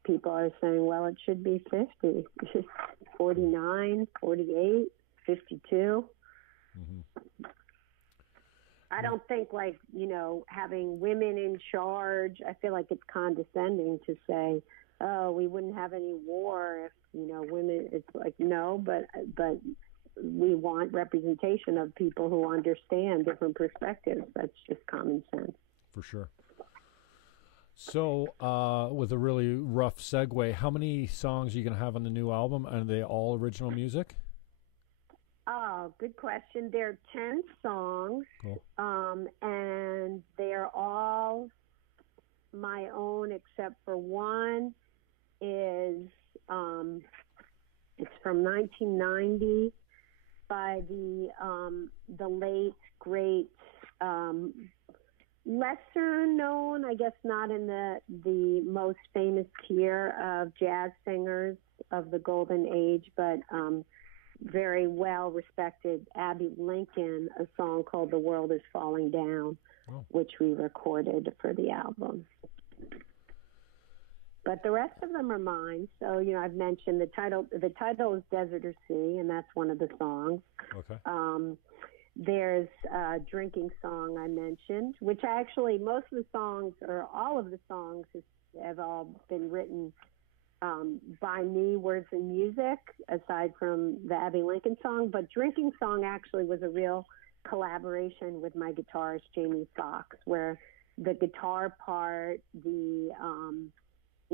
people are saying, well, it should be 50, 49, 48, 52. I don't think having women in charge, I feel like it's condescending to say, oh, we wouldn't have any war if, women, it's like, no, but we want representation of people who understand different perspectives. That's just common sense. For sure. So, with a really rough segue, how many songs are you going to have on the new album? Are they all original music? Oh, good question. There are 10 songs, cool. And they're all my own except for one is it's from 1990 by the late great lesser known, I guess not in the most famous tier of jazz singers of the golden age, but very well respected Abby Lincoln, a song called "The World Is Falling Down," which we recorded for the album. But the rest of them are mine. So, I've mentioned the title. The title is "Desert or Sea," and that's one of the songs. Okay. There's a drinking song I mentioned, which most of the songs, or all of the songs, have all been written by me, words and music, aside from the Abby Lincoln song. But drinking song actually was a real collaboration with my guitarist, Jamie Foxx, where the guitar part,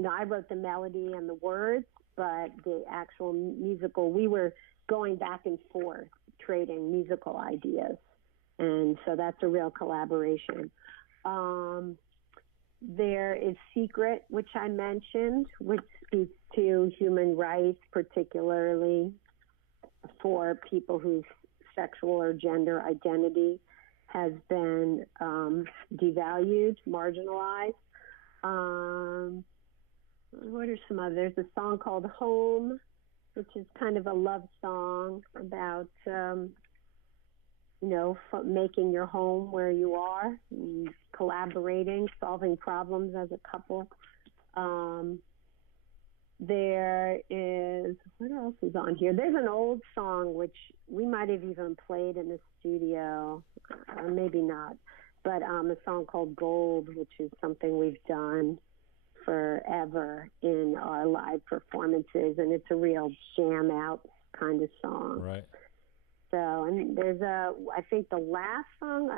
I wrote the melody and the words, but the actual musical, we were going back and forth, trading musical ideas. And so that's a real collaboration. There is Secret, which I mentioned, which speaks to human rights, particularly for people whose sexual or gender identity has been devalued, marginalized. What are some others? There's a song called Home, which is kind of a love song about, making your home where you are, collaborating, solving problems as a couple. There is, what else is on here? There's an old song which we might have even played in the studio, or maybe not, but a song called Gold, which is something we've done forever in our live performances, and it's a real jam out kind of song. Right. So, and there's I think the last song,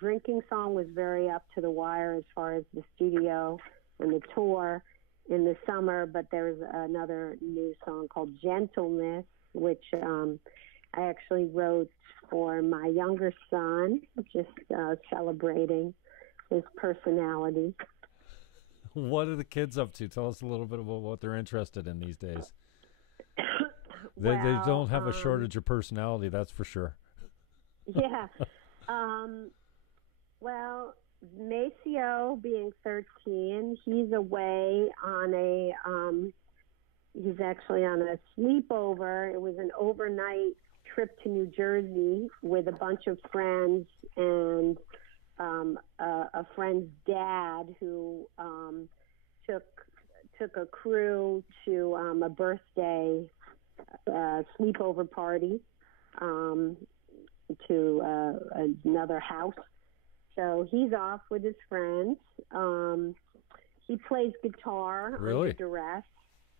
Drinking Song was very up to the wire as far as the studio and the tour in the summer, but there's another new song called Gentleness, which I actually wrote for my younger son, just celebrating his personality. What are the kids up to? Tell us a little bit about what they're interested in these days. They don't have a shortage of personality, that's for sure. Yeah. Well, Maceo, being 13, he's away on he's actually on a sleepover. It was an overnight trip to New Jersey with a bunch of friends and a friend's dad who took a crew to a birthday sleepover party to another house. So he's off with his friends. He plays guitar under duress.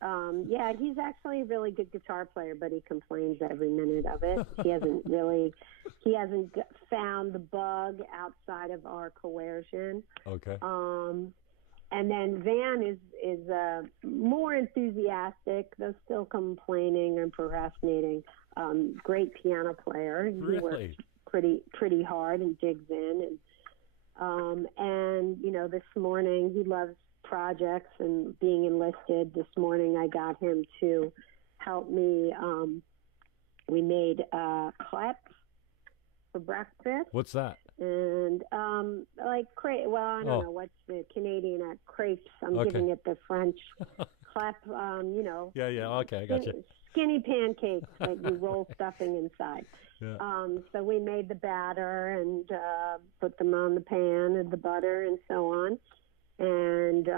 Yeah, he's actually a really good guitar player, but he complains every minute of it. He hasn't found the bug outside of our coercion. Okay. And then Van is more enthusiastic, though still complaining and procrastinating. Great piano player. He works pretty hard and digs in. And this morning he loves projects and being enlisted. This morning I got him to help me. We made crêpes for breakfast. What's that? And I don't know what's the Canadian at crepes. I'm giving it the French crêpe. Yeah. Okay, I got you. Skinny pancakes that you roll stuffing inside. Yeah. So we made the batter and put them on the pan and the butter and so on. And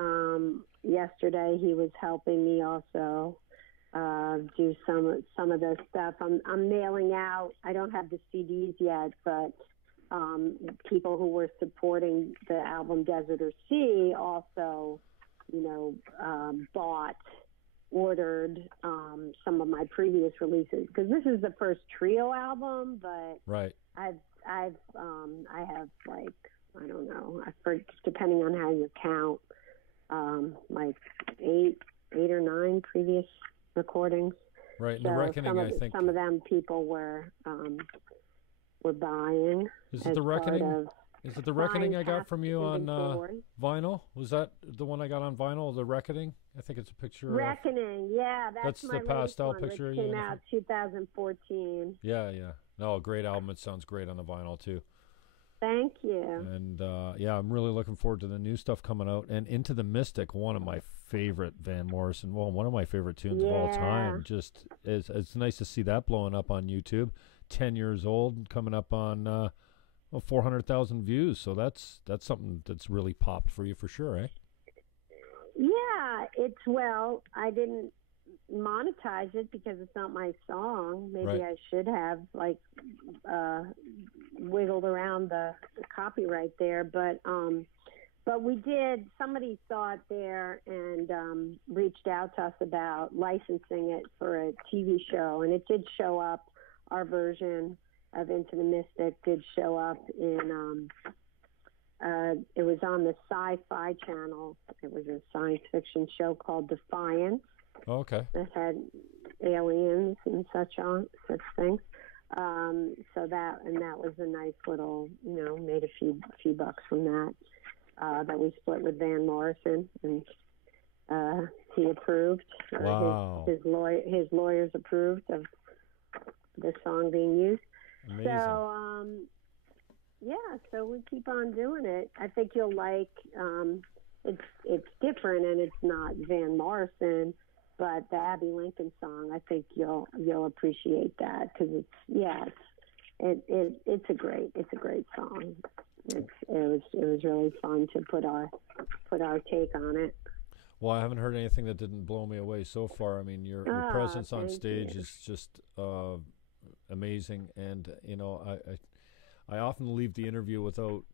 yesterday he was helping me also do some of the stuff. I'm mailing out. I don't have the CDs yet, but people who were supporting the album Desert or Sea also, ordered some of my previous releases, because this is the first trio album, but right. I have like, I don't know, depending on how you count, like eight or nine previous recordings. Right. So The Reckoning, I think some of them people were buying. Is it The Reckoning? Is it The Reckoning I got from you on vinyl? Was that the one I got on vinyl, The Reckoning? I think it's a picture Reckoning, yeah. That's my the pastel one picture. That came out 2014. Yeah. No, great album. It sounds great on the vinyl, too. Thank you. And, I'm really looking forward to the new stuff coming out. And Into the Mystic, one of my favorite Van Morrison, one of my favorite tunes of all time. Just it's nice to see that blowing up on YouTube. 10 years old, coming up on 400,000 views. So that's something that's really popped for you for sure, eh? Yeah, I didn't monetize it because it's not my song. Maybe I should have wiggled around the copyright there, but we did. Somebody saw it there and reached out to us about licensing it for a TV show, and it did show up. Our version of Into the Mystic did show up in it was on the Sci-Fi Channel. It was a science fiction show called Defiance. Oh, okay. That had aliens and such things. So that was a nice little, made a few bucks from that we split with Van Morrison, and he approved. Wow. His lawyers approved of the song being used. Amazing. So so we keep on doing it. I think you'll like. It's different, and it's not Van Morrison, but the Abbey Lincoln song. I think you'll appreciate that, because it's a great song. It was really fun to put our take on it. Well, I haven't heard anything that didn't blow me away so far. I mean, your presence on stage is just amazing, and I often leave the interview without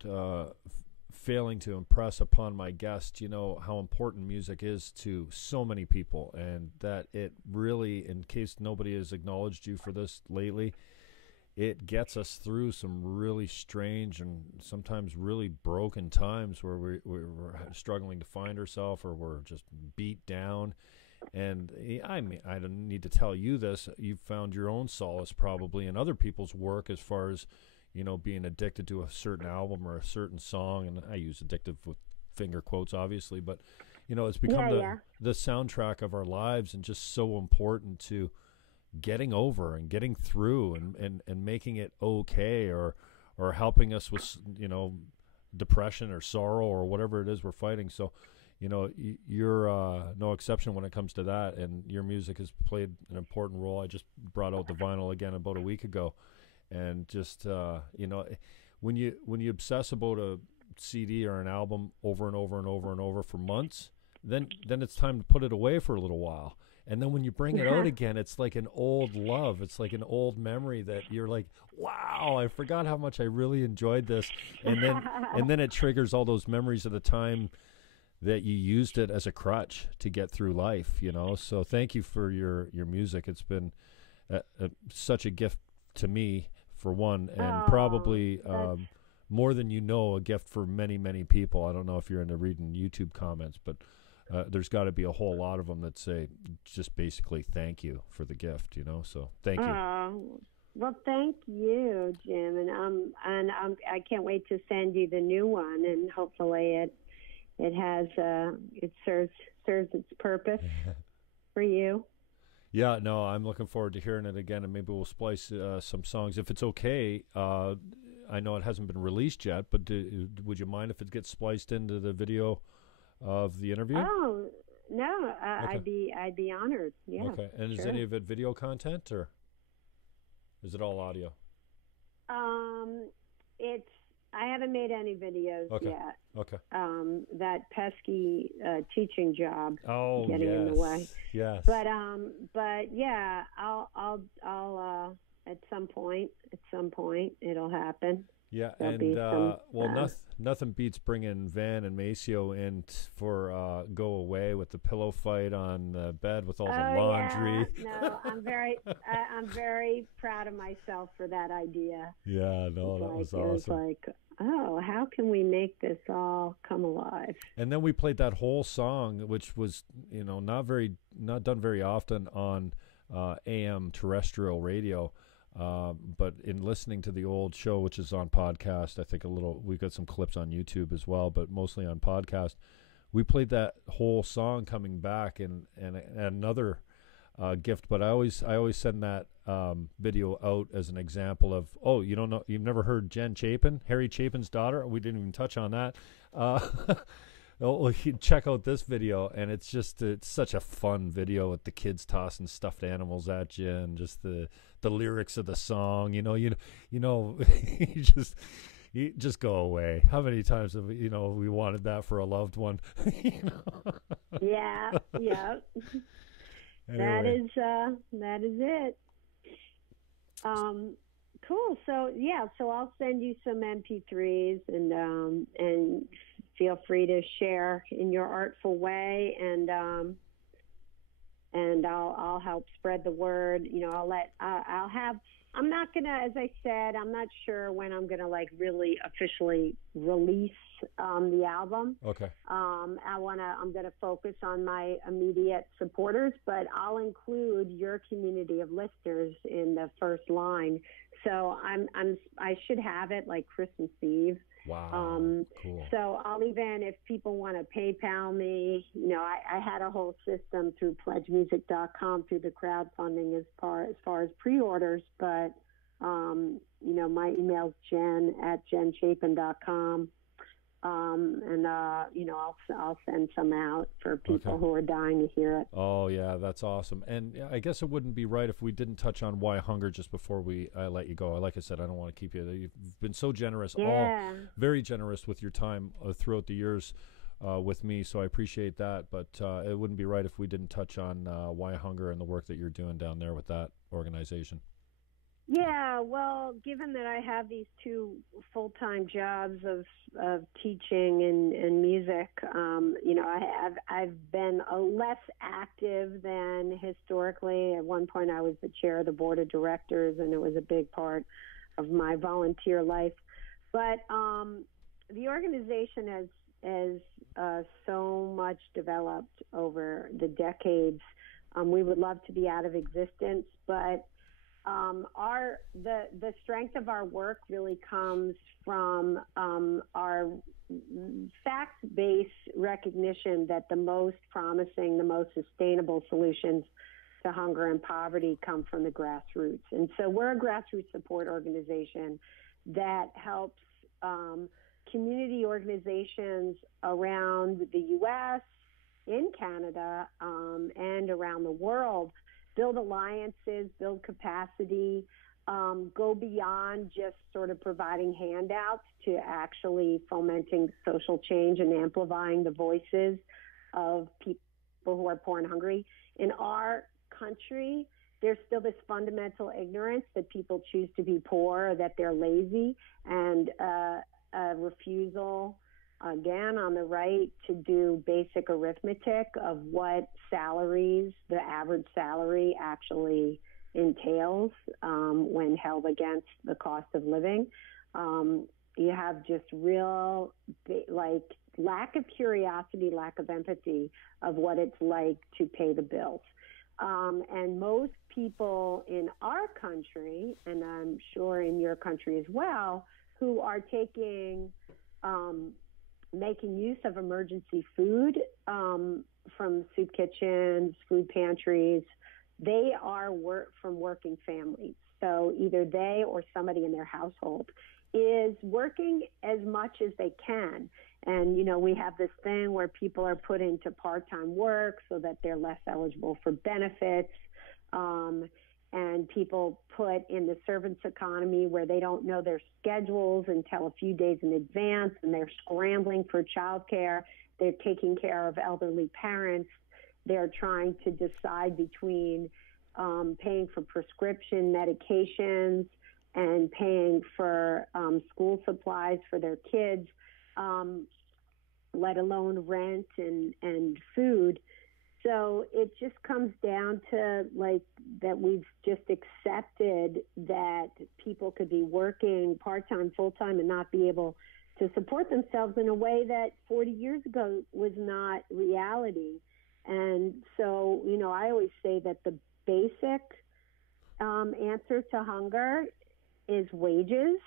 failing to impress upon my guest, how important music is to so many people, and that it really, in case nobody has acknowledged you for this lately, it gets us through some really strange and sometimes really broken times where we're struggling to find ourselves, or we're just beat down. And I mean, I don't need to tell you this. You've found your own solace probably in other people's work as far as, being addicted to a certain album or a certain song. And I use addictive with finger quotes, obviously, but, it's become the soundtrack of our lives, and just so important to getting over and getting through and making it okay, or helping us with, depression or sorrow or whatever it is we're fighting. So, you're no exception when it comes to that, and your music has played an important role. I just brought out the vinyl again about a week ago, and just when you obsess about a CD or an album over and over and over and over for months, then it's time to put it away for a little while. And then when you bring it out again, it's like an old love. It's like an old memory that you're like, wow, I forgot how much I really enjoyed this. And then it triggers all those memories of the time that you used it as a crutch to get through life, So thank you for your music. It's been such a gift to me, for one, and probably more than a gift for many, many people. I don't know if you're into reading YouTube comments, but there's got to be a whole lot of them that say just basically thank you for the gift, So thank you. Well, thank you, Jim, and I can't wait to send you the new one, and hopefully it has it serves its purpose for you. Yeah, no, I'm looking forward to hearing it again, and maybe we'll splice some songs if it's okay. I know it hasn't been released yet, but would you mind if it gets spliced into the video of the interview? Oh no, okay. I'd be honored. Yeah. Okay, and is any of it video content, or is it all audio? I haven't made any videos yet. Okay. That pesky teaching job getting in the way. Yes. But yeah, I'll at some point it'll happen. Yeah, nothing beats bringing Van and Maceo in for Go Away with the pillow fight on the bed with all the laundry. Yeah. No, I'm very proud of myself for that idea. Yeah, no, that was awesome. It was like, how can we make this all come alive? And then we played that whole song, which was, not done very often on AM terrestrial radio. But in listening to the old show, which is on podcast, I think we've got some clips on YouTube as well, but mostly on podcast, we played that whole song coming back, and another gift. But I always send that video out as an example of, you've never heard Jen Chapin, Harry Chapin's daughter? We didn't even touch on that. Check out this video, and it's such a fun video with the kids tossing stuffed animals at you, and just the lyrics of the song. You just go away. How many times have we wanted that for a loved one? Yeah. Anyway. That is it. Cool. So I'll send you some MP3s, and feel free to share in your artful way, and I'll help spread the word. I'm not gonna, as I said, I'm not sure when I'm gonna really officially release the album. Okay. I'm gonna focus on my immediate supporters, but I'll include your community of listeners in the first line. So I should have it like Christmas Eve. Wow. Cool. So I'll even, if people want to PayPal me, I had a whole system through pledgemusic.com through the crowdfunding as far as pre-orders, but my email's jen@jenchapin.com. And I'll send some out for people who are dying to hear it. Oh yeah, that's awesome. And I guess it wouldn't be right if we didn't touch on Why Hunger just before I let you go. Like I said, I don't want to keep you. You've been so generous, very generous with your time throughout the years with me. So I appreciate that. But it wouldn't be right if we didn't touch on Why Hunger and the work that you're doing down there with that organization. Yeah, well, given that I have these two full-time jobs of teaching and music, I've been less active than historically. At one point, I was the chair of the board of directors, and it was a big part of my volunteer life. But the organization as so much developed over the decades. We would love to be out of existence, but the strength of our work really comes from our fact-based recognition that the most promising, the most sustainable solutions to hunger and poverty come from the grassroots. And so we're a grassroots support organization that helps community organizations around the U.S., in Canada, and around the world build alliances, build capacity, go beyond just sort of providing handouts to actually fomenting social change and amplifying the voices of people who are poor and hungry. In our country, there's still this fundamental ignorance that people choose to be poor, or that they're lazy, and a refusal, again, on the right to do basic arithmetic of what salaries, the average salary actually entails when held against the cost of living. You have just real, lack of curiosity, lack of empathy of what it's like to pay the bills. And most people in our country, and I'm sure in your country as well, who are making use of emergency food from soup kitchens, food pantries, they are from working families. So either they or somebody in their household is working as much as they can. And, we have this thing where people are put into part-time work so that they're less eligible for benefits. And people put in the servants economy where they don't know their schedules until a few days in advance, and they're scrambling for childcare. They're taking care of elderly parents. They're trying to decide between paying for prescription medications and paying for school supplies for their kids, let alone rent and food. So it just comes down to that we've just accepted that people could be working part-time, full-time, and not be able to support themselves in a way that 40 years ago was not reality. And so, I always say that the basic answer to hunger is wages.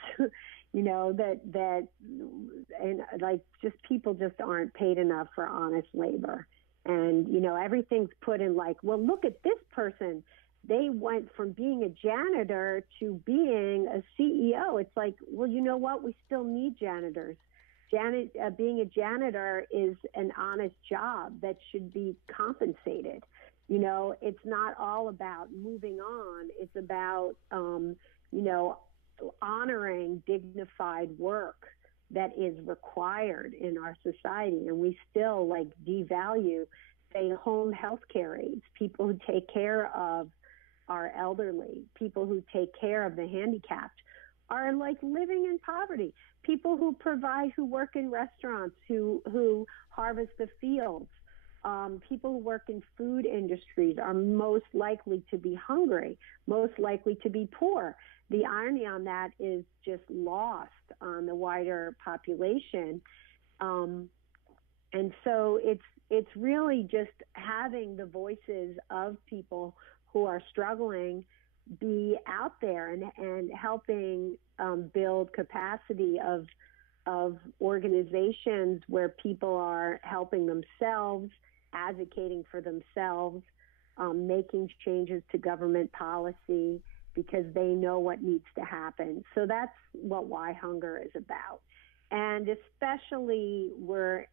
Just people just aren't paid enough for honest labor. And, everything's put in look at this person. They went from being a janitor to being a CEO. It's you know what? We still need janitors. Being a janitor is an honest job that should be compensated. It's not all about moving on. It's about, honoring dignified work that is required in our society. And we still devalue, say, home health care aides, people who take care of our elderly, people who take care of the handicapped are living in poverty. People who work in restaurants, who harvest the fields, people who work in food industries are most likely to be hungry, most likely to be poor. The irony on that is just lost on the wider population. And so it's really just having the voices of people who are struggling be out there and helping build capacity of organizations where people are helping themselves, advocating for themselves, making changes to government policy because they know what needs to happen. So that's what Why Hunger is about. And especially we're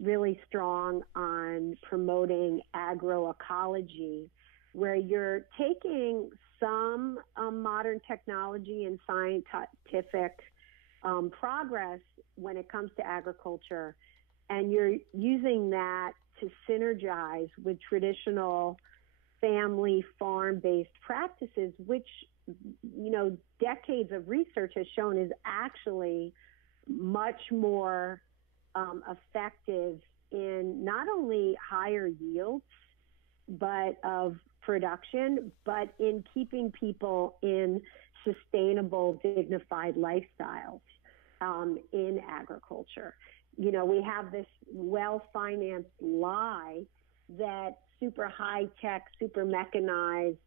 really strong on promoting agroecology, where you're taking some modern technology and scientific progress when it comes to agriculture, and you're using that to synergize with traditional family farm-based practices, which, decades of research has shown is actually much more effective in not only higher yields of production, but in keeping people in sustainable, dignified lifestyles in agriculture. we have this well-financed lie that super high-tech, super mechanized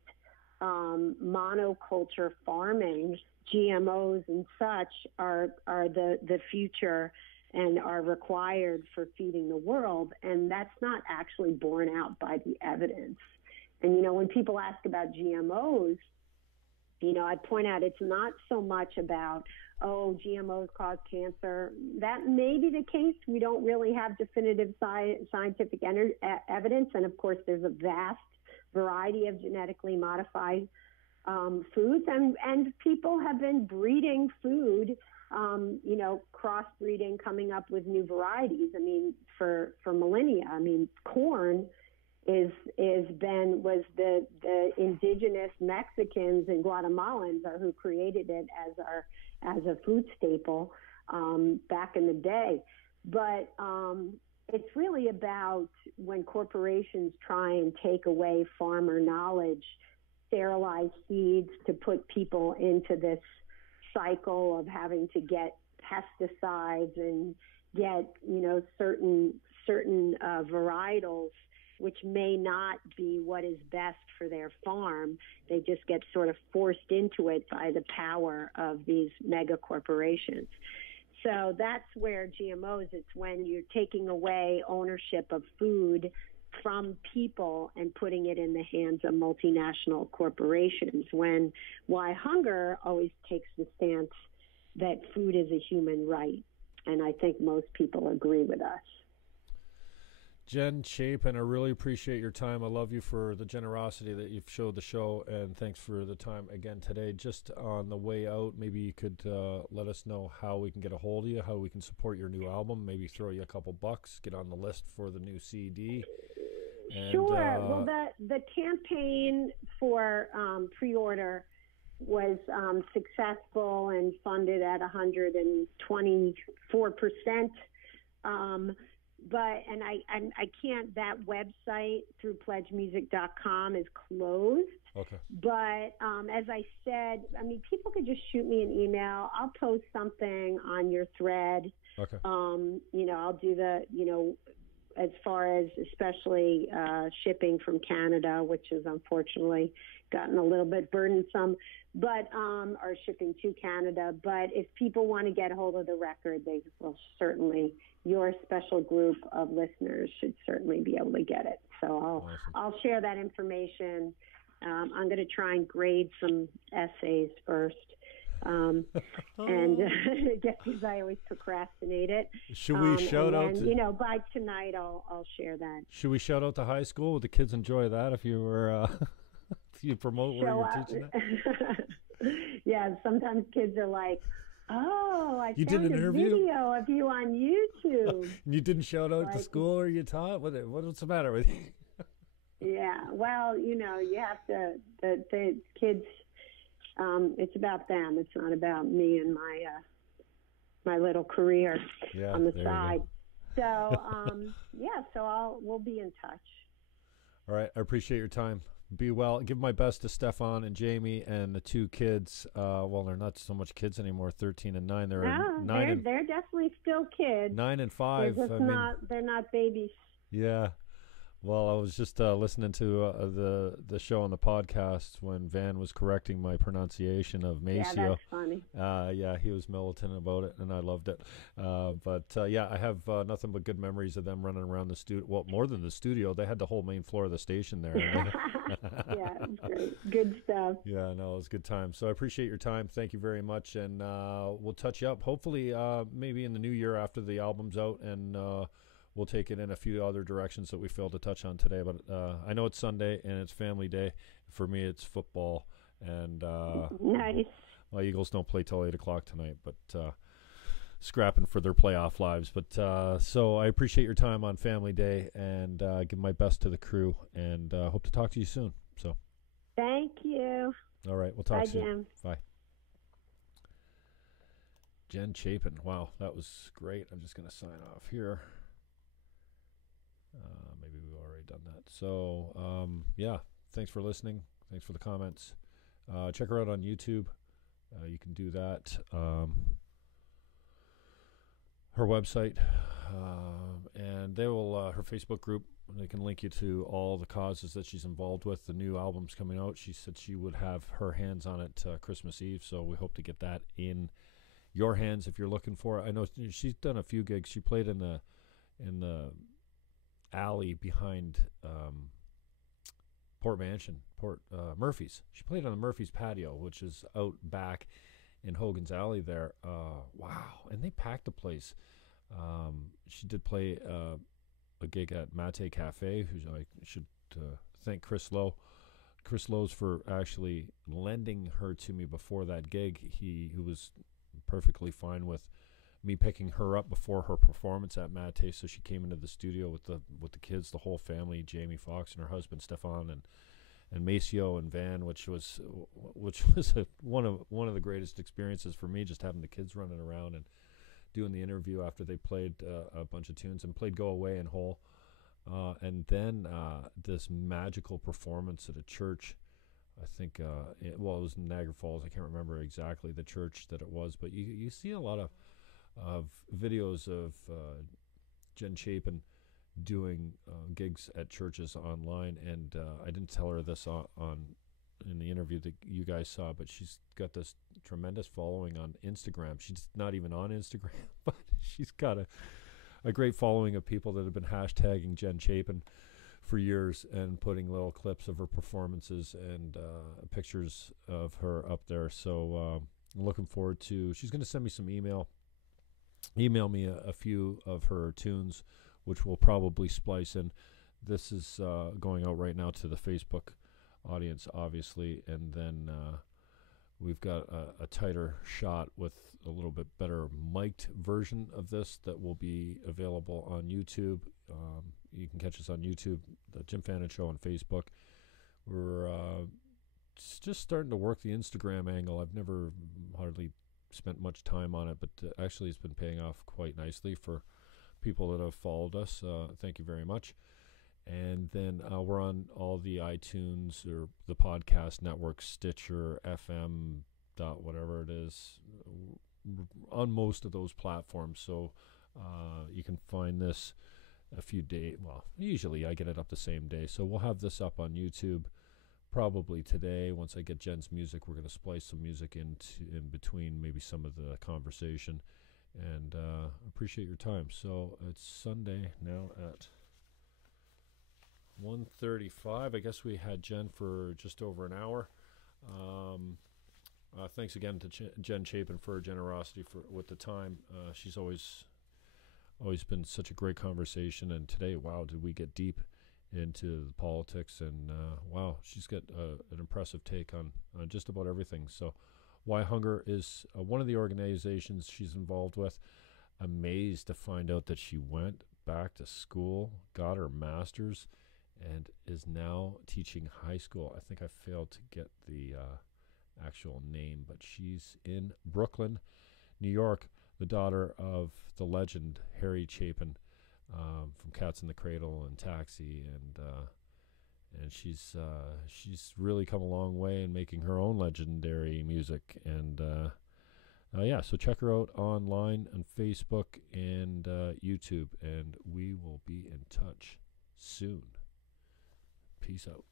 monoculture farming, GMOs and such, are the future and are required for feeding the world. And that's not actually borne out by the evidence. And, when people ask about GMOs, I point out it's not so much about, GMOs cause cancer. That may be the case. We don't really have definitive scientific evidence. And, of course, there's a vast variety of genetically modified foods. And people have been breeding food, crossbreeding, coming up with new varieties. I mean, for millennia. I mean, corn was the indigenous Mexicans and Guatemalans are who created it as a food staple back in the day. But it's really about when corporations try and take away farmer knowledge, sterilize seeds to put people into this cycle of having to get pesticides and get certain varietals, which may not be what is best for their farm. They just get sort of forced into it by the power of these mega corporations. So that's where GMOs, it's when you're taking away ownership of food from people and putting it in the hands of multinational corporations, why hunger always takes the stance that food is a human right. And I think most people agree with us. Jen Chapin, I really appreciate your time. I love you for the generosity that you've showed the show, and thanks for the time again today. Just on the way out, maybe you could let us know how we can get a hold of you, how we can support your new album, maybe throw you a couple bucks, get on the list for the new CD. And, sure. Well, the campaign for pre-order was successful and funded at 124%. But I can't. That website through pledgemusic.com is closed. Okay. But as I said, people could just shoot me an email. I'll post something on your thread. Okay. I'll do as far as especially shipping from Canada, which has unfortunately gotten a little bit burdensome, but or shipping to Canada. But if people want to get a hold of the record, they will certainly. Your special group of listeners should certainly be able to get it. So I'll share that information. I'm going to try and grade some essays first. And because I always procrastinate it. Should we shout out? By tonight I'll share that. Should we shout out to high school? Would the kids enjoy that if you were if you promote where you're teaching that? Yeah, sometimes kids are like, "Oh, I found an interview? Video of you on YouTube." You didn't shout out to school or you taught? What's the matter with you? Yeah, well, you have to. The kids. It's about them. It's not about me and my little career on the side. So we'll be in touch. All right, I appreciate your time. Be well. Give my best to Stephan and Jamie and the two kids. Well, they're not so much kids anymore. 13 and 9. They're definitely still kids. 9 and 5. They're not babies. Yeah. Well, I was just listening to the show on the podcast when Van was correcting my pronunciation of Maceo. Yeah, that's funny. He was militant about it, and I loved it. I have nothing but good memories of them running around the studio. Well, more than the studio, they had the whole main floor of the station there. Yeah, it's great. Good stuff. Yeah, no, it was a good time. So I appreciate your time. Thank you very much, and we'll touch you up. Hopefully, maybe in the new year after the album's out, and we'll take it in a few other directions that we failed to touch on today. But I know it's Sunday and it's family day. For me, it's football. And nice. My Eagles don't play till 8 o'clock tonight, but scrapping for their playoff lives. But so I appreciate your time on Family Day and give my best to the crew. And hope to talk to you soon. So thank you. All right. We'll talk soon. Jim. Bye. Jen Chapin. Wow, that was great. I'm just going to sign off here. Maybe we've already done that. So, thanks for listening. Thanks for the comments. Check her out on YouTube. You can do that. Her website, and they will, her Facebook group, they can link you to all the causes that she's involved with. The new album's coming out. She said she would have her hands on it Christmas Eve, so we hope to get that in your hands if you're looking for it. I know she's done a few gigs. She played in the alley behind Murphy's. She played on the Murphy's patio, which is out back in Hogan's Alley there. Wow, and they packed the place. She did play a gig at Mate Cafe, who I should thank Chris Lowe. Chris Lowe's for actually lending her to me before that gig. He was perfectly fine with me picking her up before her performance at Mate, so she came into the studio with the kids, the whole family, Jamie Foxx and her husband Stephan, and Maceo and Van, which was one of the greatest experiences for me, just having the kids running around and doing the interview after they played a bunch of tunes and played Go Away and Hole, and then this magical performance at a church. I think it was in Niagara Falls. I can't remember exactly the church that it was, but you see a lot of videos of Jen Chapin doing gigs at churches online, and I didn't tell her this on in the interview that you guys saw, but she's got this tremendous following on Instagram. She's not even on Instagram, but she's got a great following of people that have been hashtagging Jen Chapin for years and putting little clips of her performances and pictures of her up there. So I'm looking forward to, she's going to send me some email me a few of her tunes, which we'll probably splice in. This is going out right now to the Facebook audience, obviously, and then we've got a tighter shot with a little bit better mic'd version of this that will be available on YouTube. You can catch us on YouTube, the Jim Fannon Show on Facebook. We're just starting to work the Instagram angle. I've never hardly spent much time on it, but actually it's been paying off quite nicely for people that have followed us. Thank you very much. And then we're on all the iTunes or the podcast network, Stitcher, FM, whatever it is, on most of those platforms. So you can find this a few days. Well, usually I get it up the same day. So we'll have this up on YouTube probably today. Once I get Jen's music, we're going to splice some music in between maybe some of the conversation. And appreciate your time. So it's Sunday now at 1:35. I guess we had Jen for just over an hour. Thanks again to Jen Chapin for her generosity with the time. She's always been such a great conversation. And today, wow, did we get deep into the politics. And wow, she's got an impressive take on just about everything. So Why Hunger is one of the organizations she's involved with. Amazed to find out that she went back to school, got her master's, and is now teaching high school. I think I failed to get the actual name, but she's in Brooklyn, New York, the daughter of the legend Harry Chapin from Cats in the Cradle and Taxi, and she's really come a long way in making her own legendary music. And yeah, so check her out online on Facebook and YouTube, and we will be in touch soon. Peace out.